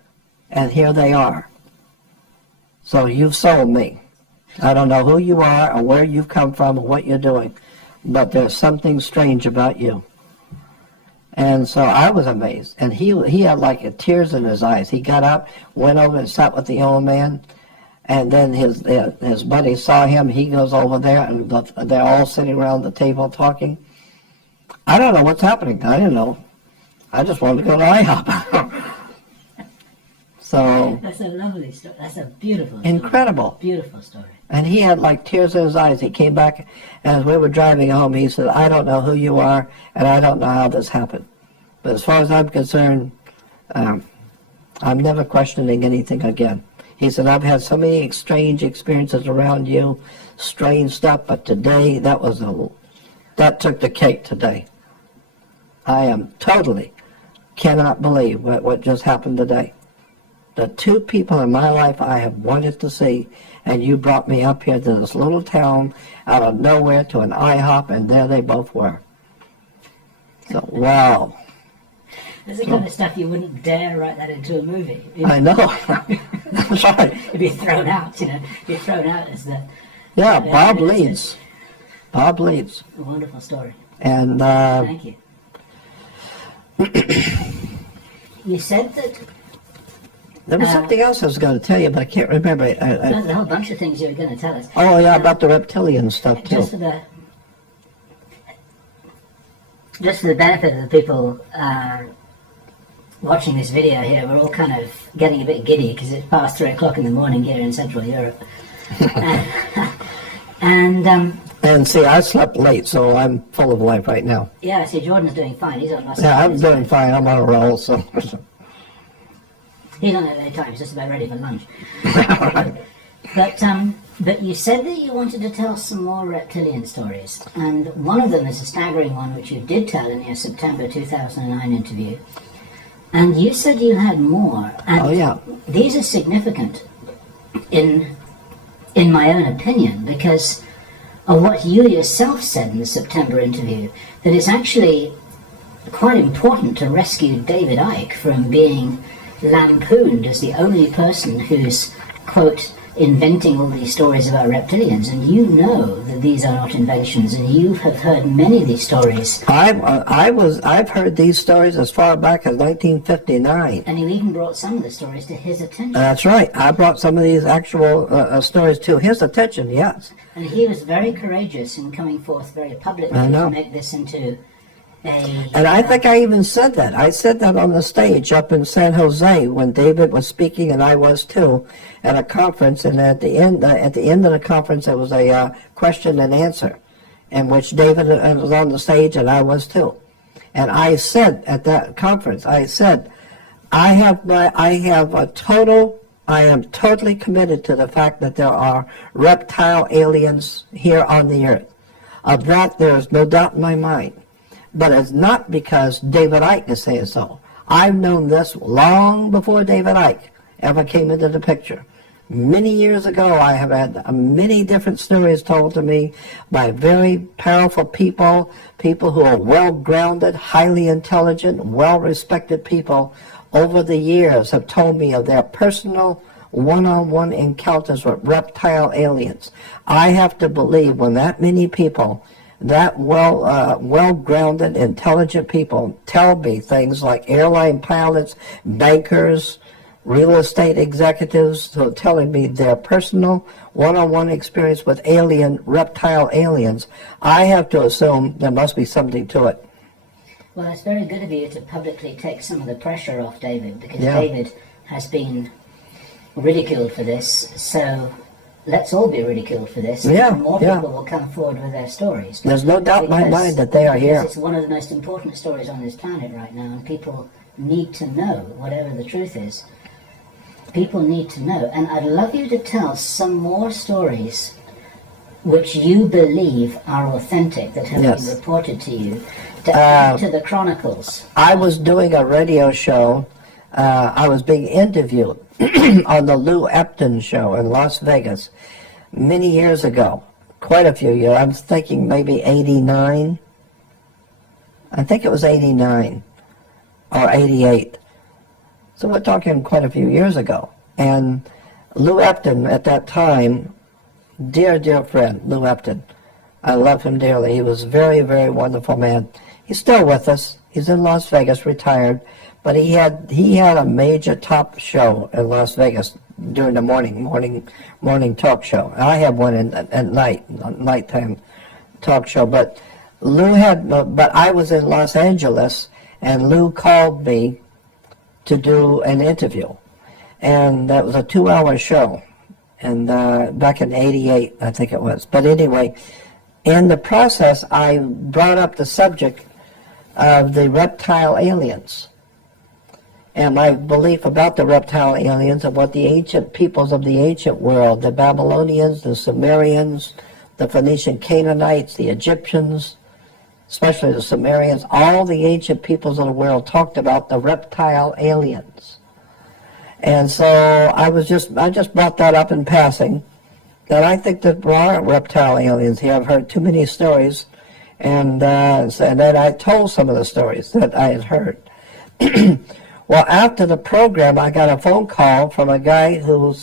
and here they are. So you've sold me. I don't know who you are or where you've come from or what you're doing, but there's something strange about you. And so I was amazed. And he had like tears in his eyes. He got up, went over and sat with the old man, and then his buddy saw him. He goes over there, and they're all sitting around the table talking. I don't know what's happening. I didn't know. I just wanted to go to IHOP. So That's a lovely story. That's a beautiful story. incredible. Beautiful story. And he had like tears in his eyes. He came back as we were driving home. He said, I don't know who you are, and I don't know how this happened. But as far as I'm concerned, I'm never questioning anything again. He said, I've had so many strange experiences around you, strange stuff, but today that took the cake today. I am totally cannot believe what just happened today. The two people in my life I have wanted to see, and you brought me up here to this little town out of nowhere to an IHOP, and there they both were. So, wow. That's the kind of stuff you wouldn't dare write that into a movie. I know. That's right. It'd be thrown out, Be thrown out as the... Yeah, Bob Leeds. Bob Leeds. A wonderful story. And, Thank you. You said that... There was something else I was going to tell you, but I can't remember. There's a whole bunch of things you were going to tell us. Oh, yeah, about the reptilian stuff, too. Just for the benefit of the people watching this video here, we're all kind of getting a bit giddy because it's past 3 o'clock in the morning here in Central Europe. And see, I slept late, so I'm full of life right now. Yeah, see, Jordan's doing fine. He's on last Yeah, I'm doing fine. I'm on a roll, so... He's on at any time. He's just about ready for lunch. But you said that you wanted to tell some more reptilian stories, and one of them is a staggering one, which you did tell in your September 2009 interview. And you said you had more. And oh, yeah. These are significant, in my own opinion, because of what you yourself said in the September interview, that it's actually quite important to rescue David Icke from being lampooned as the only person who's, quote, inventing all these stories about reptilians, and you know that these are not inventions, and you have heard many of these stories. I've heard these stories as far back as 1959. And you even brought some of the stories to his attention. That's right. I brought some of these actual stories to his attention, yes. And he was very courageous in coming forth very publicly to make this into and I think I even said that. I said that on the stage up in San Jose when David was speaking, and I was too, at a conference. And at the end of the conference, there was a question and answer, in which David was on the stage, and I was too. And I said at that conference, I said, I am totally committed to the fact that there are reptile aliens here on the earth. Of that, there is no doubt in my mind. But it's not because David Icke is saying so. I've known this long before David Icke ever came into the picture. Many years ago, I have had many different stories told to me by very powerful people who are well-grounded, highly intelligent, well-respected people over the years have told me of their personal one-on-one encounters with reptile aliens. I have to believe when that many people, that well-grounded, intelligent people tell me things like airline pilots, bankers, real estate executives who are telling me their personal one-on-one experience with reptile aliens, I have to assume there must be something to it. Well, it's very good of you to publicly take some of the pressure off David, because David has been ridiculed for this, so let's all be ridiculed for this. Yeah, more people will come forward with their stories. There's no doubt in my mind that they are here. It's one of the most important stories on this planet right now, and people need to know, whatever the truth is. People need to know. And I'd love you to tell some more stories which you believe are authentic, that have been reported to you, to add to the chronicles. I was doing a radio show. I was being interviewed on the Lou Epton show in Las Vegas many years ago, quite a few years. I'm thinking maybe 89. I think it was 89 or 88. So we're talking quite a few years ago. And Lou Epton at that time, dear, dear friend, Lou Epton, I love him dearly. He was a very, very wonderful man. He's still with us. He's in Las Vegas, retired. But he had a major top show in Las Vegas during the morning talk show. I had one at nighttime talk show. But I was in Los Angeles, and Lou called me to do an interview. and that was a 2-hour show, and back in '88, I think it was. But anyway, in the process, I brought up the subject of the reptile aliens and my belief about the reptile aliens and what the ancient peoples of the ancient world, the Babylonians, the Sumerians, the Phoenician Canaanites, the Egyptians, especially the Sumerians, all the ancient peoples of the world talked about the reptile aliens. And so I just brought that up in passing, that I think that there are reptile aliens here. I've heard too many stories, and then I told some of the stories that I had heard. Well, after the program, I got a phone call from a guy who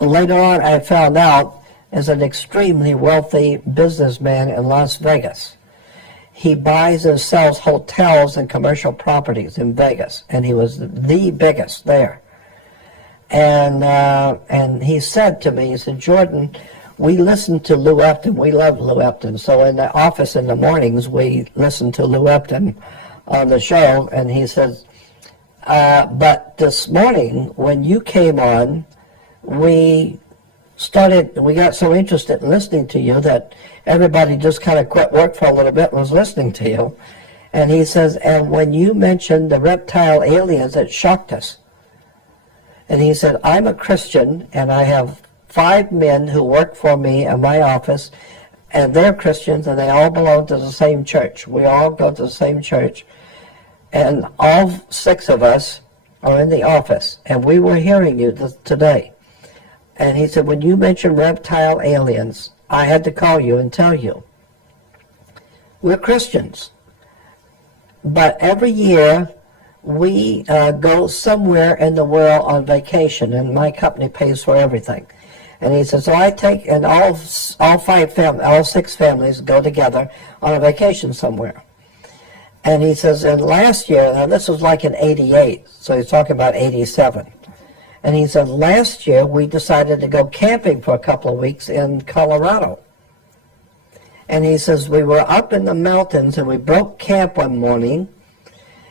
later on I found out is an extremely wealthy businessman in Las Vegas. He buys and sells hotels and commercial properties in Vegas, and he was the biggest there. And he said to me, he said, Jordan, we listen to Lou Epton. We love Lou Epton. So in the office in the mornings, we listen to Lou Epton on the show. And he says, but this morning, when you came on, we got so interested in listening to you that everybody just kind of quit work for a little bit and was listening to you. And he says, and when you mentioned the reptile aliens, it shocked us. And he said, I'm a Christian, and I have 5 men who work for me in my office, and they're Christians, and they all belong to the same church. We all go to the same church, and all 6 of us are in the office, and we were hearing you today. And he said, when you mentioned reptile aliens, I had to call you and tell you. We're Christians, but every year we go somewhere in the world on vacation, and my company pays for everything. And he says, so I take, and all 6 families go together on a vacation somewhere. And he says, and last year, now this was like in '88, so he's talking about '87. And he said, last year we decided to go camping for a couple of weeks in Colorado. And he says, we were up in the mountains, and we broke camp one morning,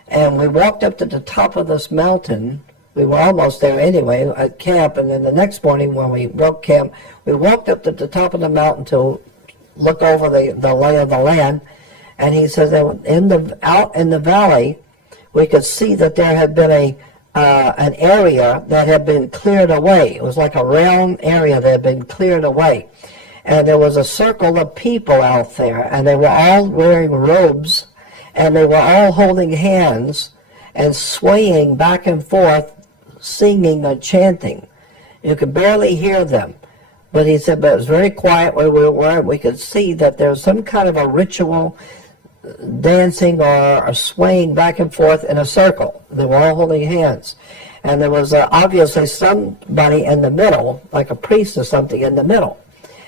and we walked up to the top of this mountain. We were almost there anyway at camp, and then the next morning when we broke camp, we walked up to the top of the mountain to look over the lay of the land. And he says that out in the valley, we could see that there had been an area that had been cleared away. It was like a round area that had been cleared away. And there was a circle of people out there, and they were all wearing robes, and they were all holding hands and swaying back and forth, singing or chanting. You could barely hear them. But he said, but it was very quiet where we were. We could see that there was some kind of a ritual dancing or swaying back and forth in a circle. They were all holding hands. And there was obviously somebody in the middle, like a priest or something in the middle.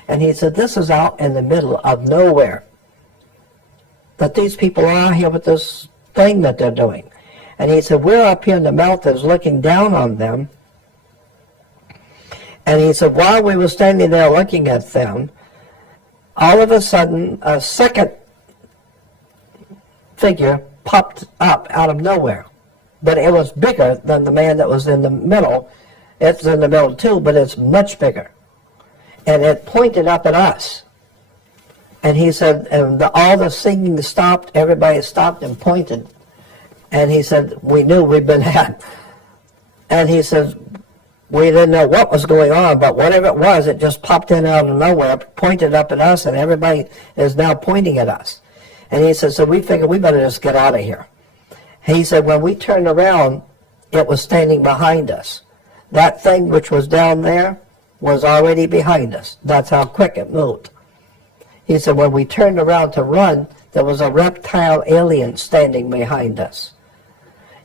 And he said, this is out in the middle of nowhere. But these people are out here with this thing that they're doing. And he said, we're up here in the mountains looking down on them. And he said, while we were standing there looking at them, all of a sudden, a second figure popped up out of nowhere. But it was bigger than the man that was in the middle. It's in the middle too, but it's much bigger. And it pointed up at us. And he said, and all the singing stopped, everybody stopped and pointed. And he said, we knew we'd been had. And he said, we didn't know what was going on, but whatever it was, it just popped in out of nowhere, pointed up at us, and everybody is now pointing at us. And he said, so we figured we better just get out of here. He said, when we turned around, it was standing behind us. That thing which was down there was already behind us. That's how quick it moved. He said, when we turned around to run, there was a reptile alien standing behind us.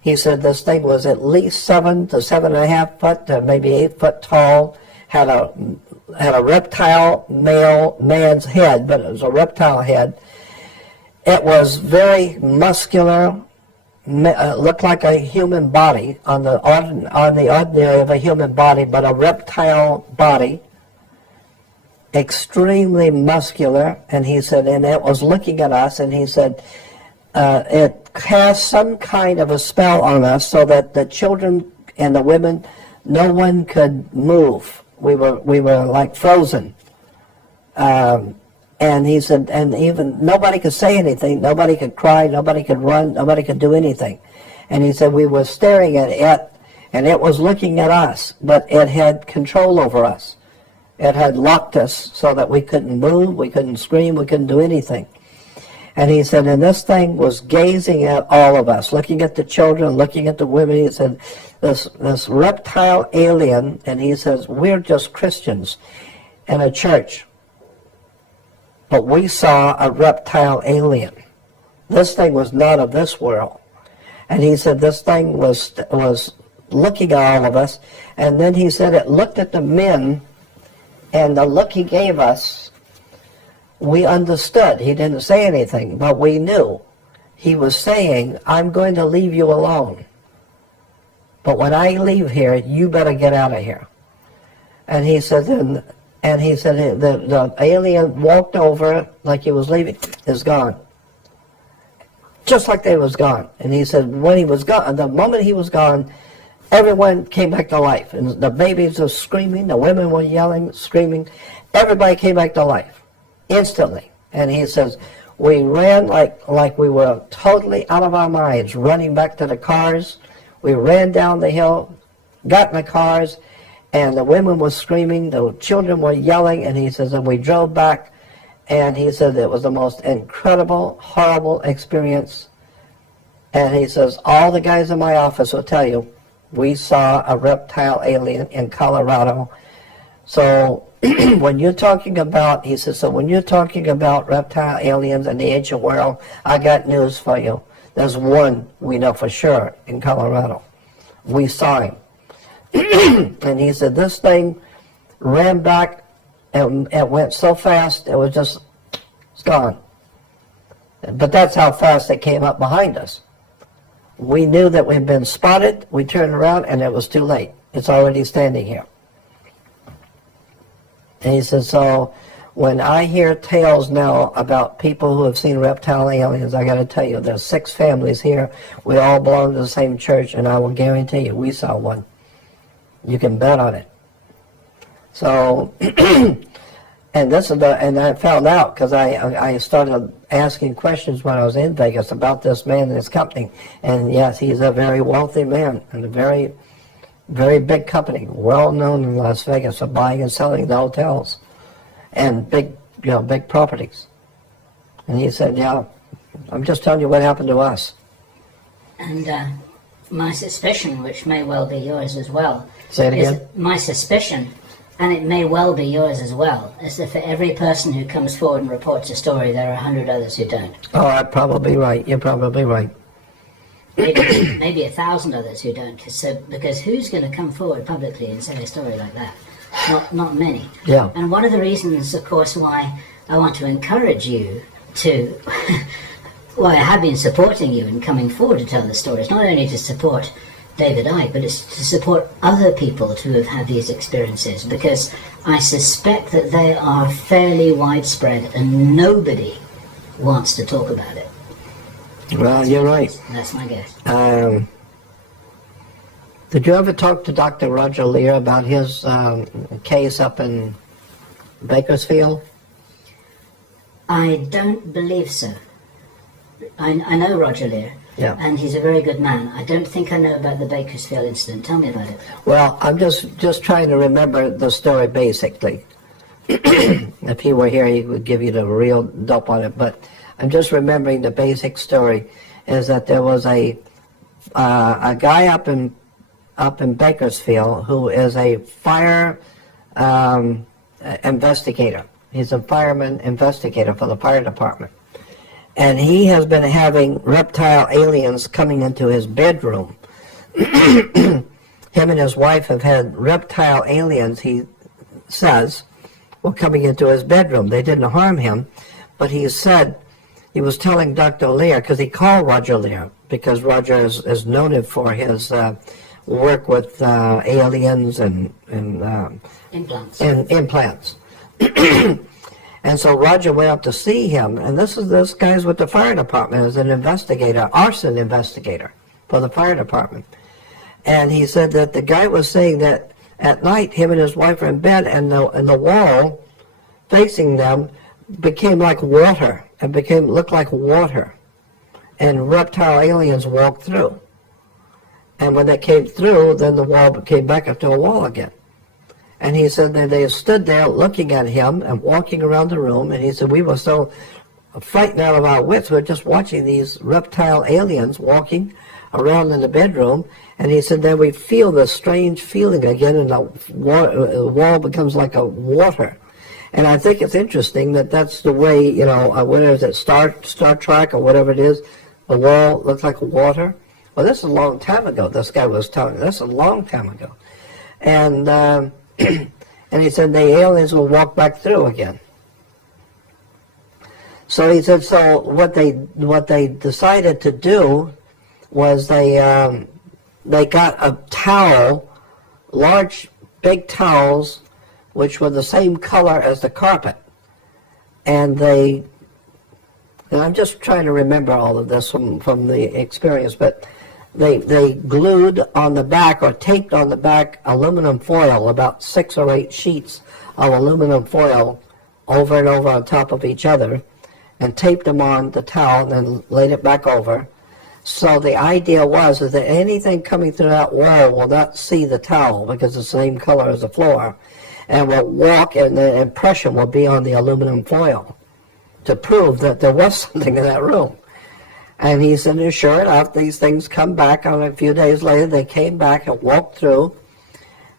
He said this thing was at least 7 to 7.5 foot, to maybe 8 foot tall, had a reptile man's head, but it was a reptile head. It was very muscular, looked like a human body on the ordinary of a human body, but a reptile body, extremely muscular. And he said, and it was looking at us, and he said, it cast some kind of a spell on us, so that the children and the women, no one could move. We were like frozen. And he said, and even nobody could say anything, nobody could cry, nobody could run, nobody could do anything. And he said we were staring at it, and it was looking at us, but it had control over us. It had locked us so that we couldn't move, we couldn't scream, we couldn't do anything. And he said, and this thing was gazing at all of us, looking at the children, looking at the women. He said, this reptile alien, and he says, we're just Christians in a church. But we saw a reptile alien. This thing was not of this world. And he said this thing was looking at all of us. And then he said it looked at the men, and the look he gave us, we understood. He didn't say anything, but we knew. He was saying, I'm going to leave you alone. But when I leave here, you better get out of here. And he said, and he said the alien walked over like he was leaving. Is gone. Just like they was gone. And he said when he was gone, the moment he was gone, everyone came back to life. And the babies were screaming, the women were yelling, screaming. Everybody came back to life instantly. And he says we ran like we were totally out of our minds, running back to the cars. We ran down the hill, got in the cars, and the women were screaming, the children were yelling, and he says, and we drove back, and he said it was the most incredible, horrible experience. And he says, all the guys in my office will tell you, we saw a reptile alien in Colorado. So when you're talking about, he says, so when you're talking about reptile aliens in the ancient world, I got news for you. There's one we know for sure in Colorado. We saw him. And he said this thing ran back and it went so fast it was just, it's gone. But that's how fast it came up behind us. We knew that we'd been spotted. We turned around and it was too late. It's already standing here. And he said, so when I hear tales now about people who have seen reptile aliens, I got to tell you, there's 6 families here. We all belong to the same church, and I will guarantee you, we saw one. You can bet on it. So, and this is and I found out because I started asking questions when I was in Vegas about this man and his company. And yes, he's a very wealthy man and a very, very big company, well known in Las Vegas for buying and selling the hotels and big properties. And he said, yeah, I'm just telling you what happened to us. And my suspicion, which may well be yours as well, Say it again? My suspicion, and it may well be yours as well, is that for every person who comes forward and reports a story, there are 100 others who don't. Oh, I'm probably right. You're probably right. Maybe 1,000 others who don't. So, because who's going to come forward publicly and say a story like that? Not many. Yeah. And one of the reasons, of course, why I want to encourage you to, why I have been supporting you in coming forward to tell the stories, not only to support David Icke, but it's to support other people who have had these experiences, because I suspect that they are fairly widespread and nobody wants to talk about it. Well, you're right. That's my guess. Did you ever talk to Dr. Roger Lear about his case up in Bakersfield? I don't believe so. I know Roger Lear. Yeah. And he's a very good man. I don't think I know about the Bakersfield incident. Tell me about it. Well, I'm just trying to remember the story basically. If he were here, he would give you the real dope on it. But I'm just remembering the basic story is that there was a guy up in Bakersfield who is a fire investigator. He's a fireman investigator for the fire department. And he has been having reptile aliens coming into his bedroom. Him and his wife have had reptile aliens, he says, were coming into his bedroom. They didn't harm him, but he said, he was telling Dr. Lear, because he called Roger Lear, because Roger is noted for his work with aliens and implants. And implants. And so Roger went up to see him, and this guy's with the fire department as an investigator, arson investigator for the fire department. And he said that the guy was saying that at night him and his wife were in bed, and the wall facing them became like water, and looked like water, and reptile aliens walked through. And when they came through, then the wall came back up to a wall again. And he said that they stood there looking at him and walking around the room, and he said we were so frightened out of our wits. We were just watching these reptile aliens walking around in the bedroom, and he said then we feel this strange feeling again, and the wall becomes like a water. And I think it's interesting that that's the way, you know, what is it, Star Trek or whatever it is, the wall looks like water. Well, this is a long time ago, this guy was telling me. This is a long time ago. And and he said the aliens will walk back through again. So he said, so what they decided to do was they got a towel, large, big towels, which were the same color as the carpet. And I'm just trying to remember all of this from the experience, but they glued on the back or taped on the back aluminum foil, about 6 or 8 sheets of aluminum foil over and over on top of each other, and taped them on the towel and then laid it back over. So the idea was is that anything coming through that wall will not see the towel because it's the same color as the floor, and will walk, and the impression will be on the aluminum foil to prove that there was something in that room. And he said, sure enough, these things come back. A few days later, they came back and walked through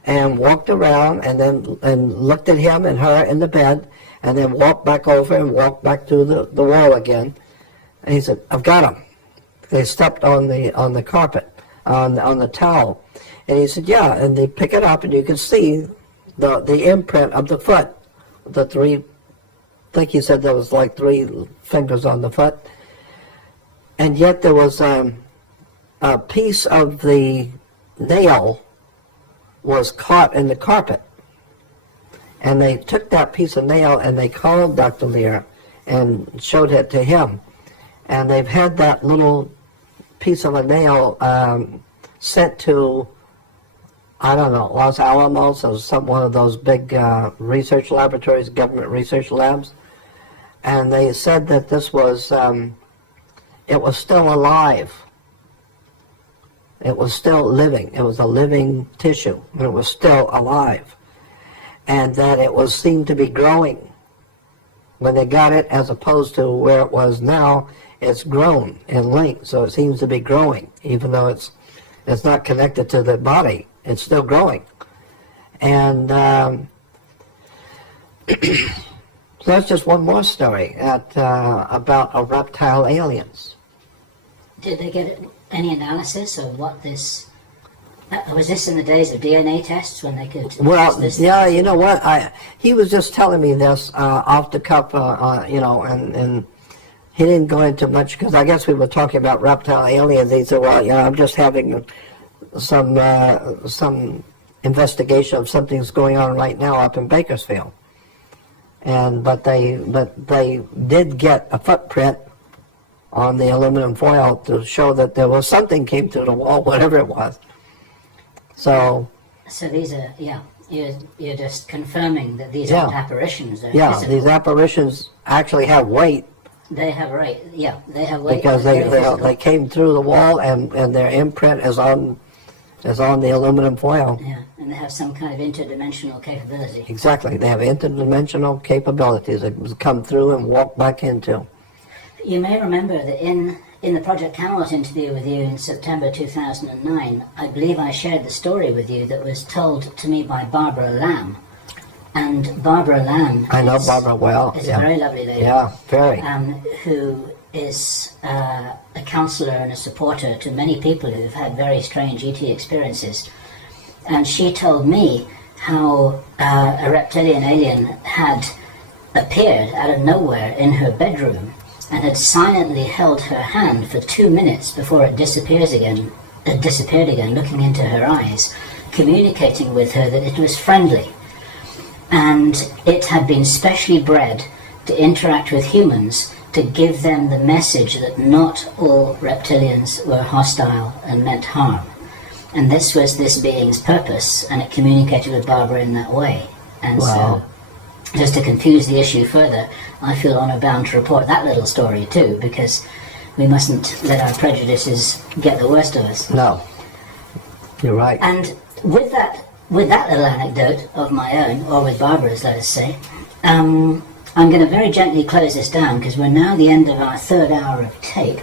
and walked around and looked at him and her in the bed, and then walked back over and walked back through the wall again. And he said, I've got them. They stepped on the carpet, on the towel. And he said, yeah, and they pick it up, and you can see the imprint of the foot, the 3, I think he said there was like 3 fingers on the foot. And yet there was a piece of the nail was caught in the carpet. And they took that piece of nail and they called Dr. Lear and showed it to him. And they've had that little piece of a nail sent to, I don't know, Los Alamos or one of those big research laboratories, government research labs. And they said that this was, it was still alive. It was still living. It was a living tissue. It was still alive. And that it was seemed to be growing. When they got it, as opposed to where it was now, it's grown in length. So it seems to be growing, even though it's not connected to the body. It's still growing. And so that's just one more story about a reptile aliens. Did they get any analysis of what this... was this in the days of DNA tests when they could... Well, this yeah, you know what? He was just telling me this off the cuff, you know, and he didn't go into much, because I guess we were talking about reptile aliens. He said, well, you know, I'm just having some investigation of something's going on right now up in Bakersfield. But they did get a footprint on the aluminum foil to show that there was something came through the wall, whatever it was. So these are, yeah, you're just confirming that these aren't apparitions. Yeah, physical. These apparitions actually have weight. They have weight, yeah, they have weight. Because they came through the wall, and their imprint is on the aluminum foil. Yeah, and they have some kind of interdimensional capability. Exactly, they have interdimensional capabilities that come through and walk back into. You may remember that in the Project Camelot interview with you in September 2009, I believe I shared the story with you that was told to me by Barbara Lamb. And Barbara Lamb... I know Barbara well. Is a very lovely lady. Yeah, very. Who is a counselor and a supporter to many people who've had very strange ET experiences. And she told me how a reptilian alien had appeared out of nowhere in her bedroom and had silently held her hand for 2 minutes before it disappeared again, looking into her eyes, communicating with her that it was friendly. And it had been specially bred to interact with humans to give them the message that not all reptilians were hostile and meant harm. And this was this being's purpose, and it communicated with Barbara in that way. And Wow. so, just to confuse the issue further, I feel honor bound to report that little story too, because we mustn't let our prejudices get the worst of us. No, you're right. And with that little anecdote of my own, or with Barbara's, let us say, I'm going to very gently close this down, because we're now at the end of our third hour of tape.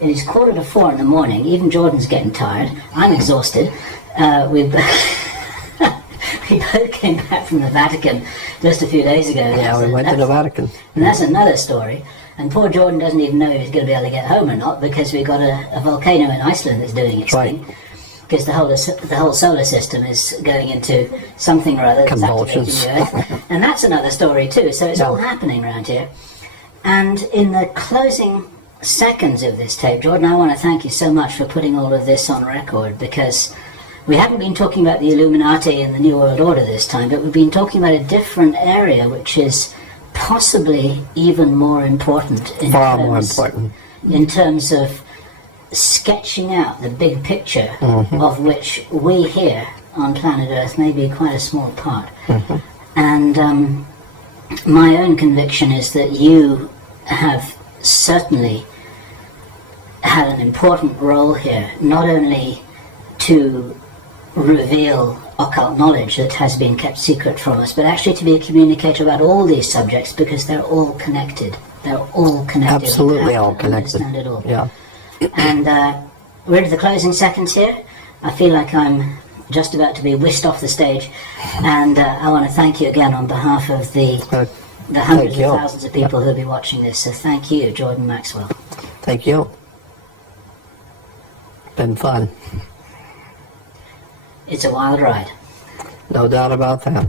It is 3:45 in the morning. Even Jordan's getting tired. I'm exhausted. We both came back from the Vatican just a few days ago. Yeah, we went to the Vatican. And that's another story. And poor Jordan doesn't even know if he's going to be able to get home or not, because we've got a volcano in Iceland that's doing its Right. thing. Because the whole solar system is going into something or other that's Convulsions. activating the Earth. And that's another story too. So it's all happening around here. And in the closing seconds of this tape, Jordan, I want to thank you so much for putting all of this on record, because we haven't been talking about the Illuminati and the New World Order this time, but we've been talking about a different area which is possibly even more important Far more important. in terms of sketching out the big picture of which we here on planet Earth may be quite a small part. And my own conviction is that you have certainly had an important role here, not only to reveal occult knowledge that has been kept secret from us, but actually to be a communicator about all these subjects, because they're all connected. They're all connected. Absolutely We have all to connected. understand it all. Yeah. And we're into the closing seconds here. I feel like I'm just about to be whisked off the stage, and I want to thank you again on behalf of the hundreds Thank you. of thousands of people who'll be watching this. So thank you, Jordan Maxwell. Thank you. Been fun. It's a wild ride. No doubt about that.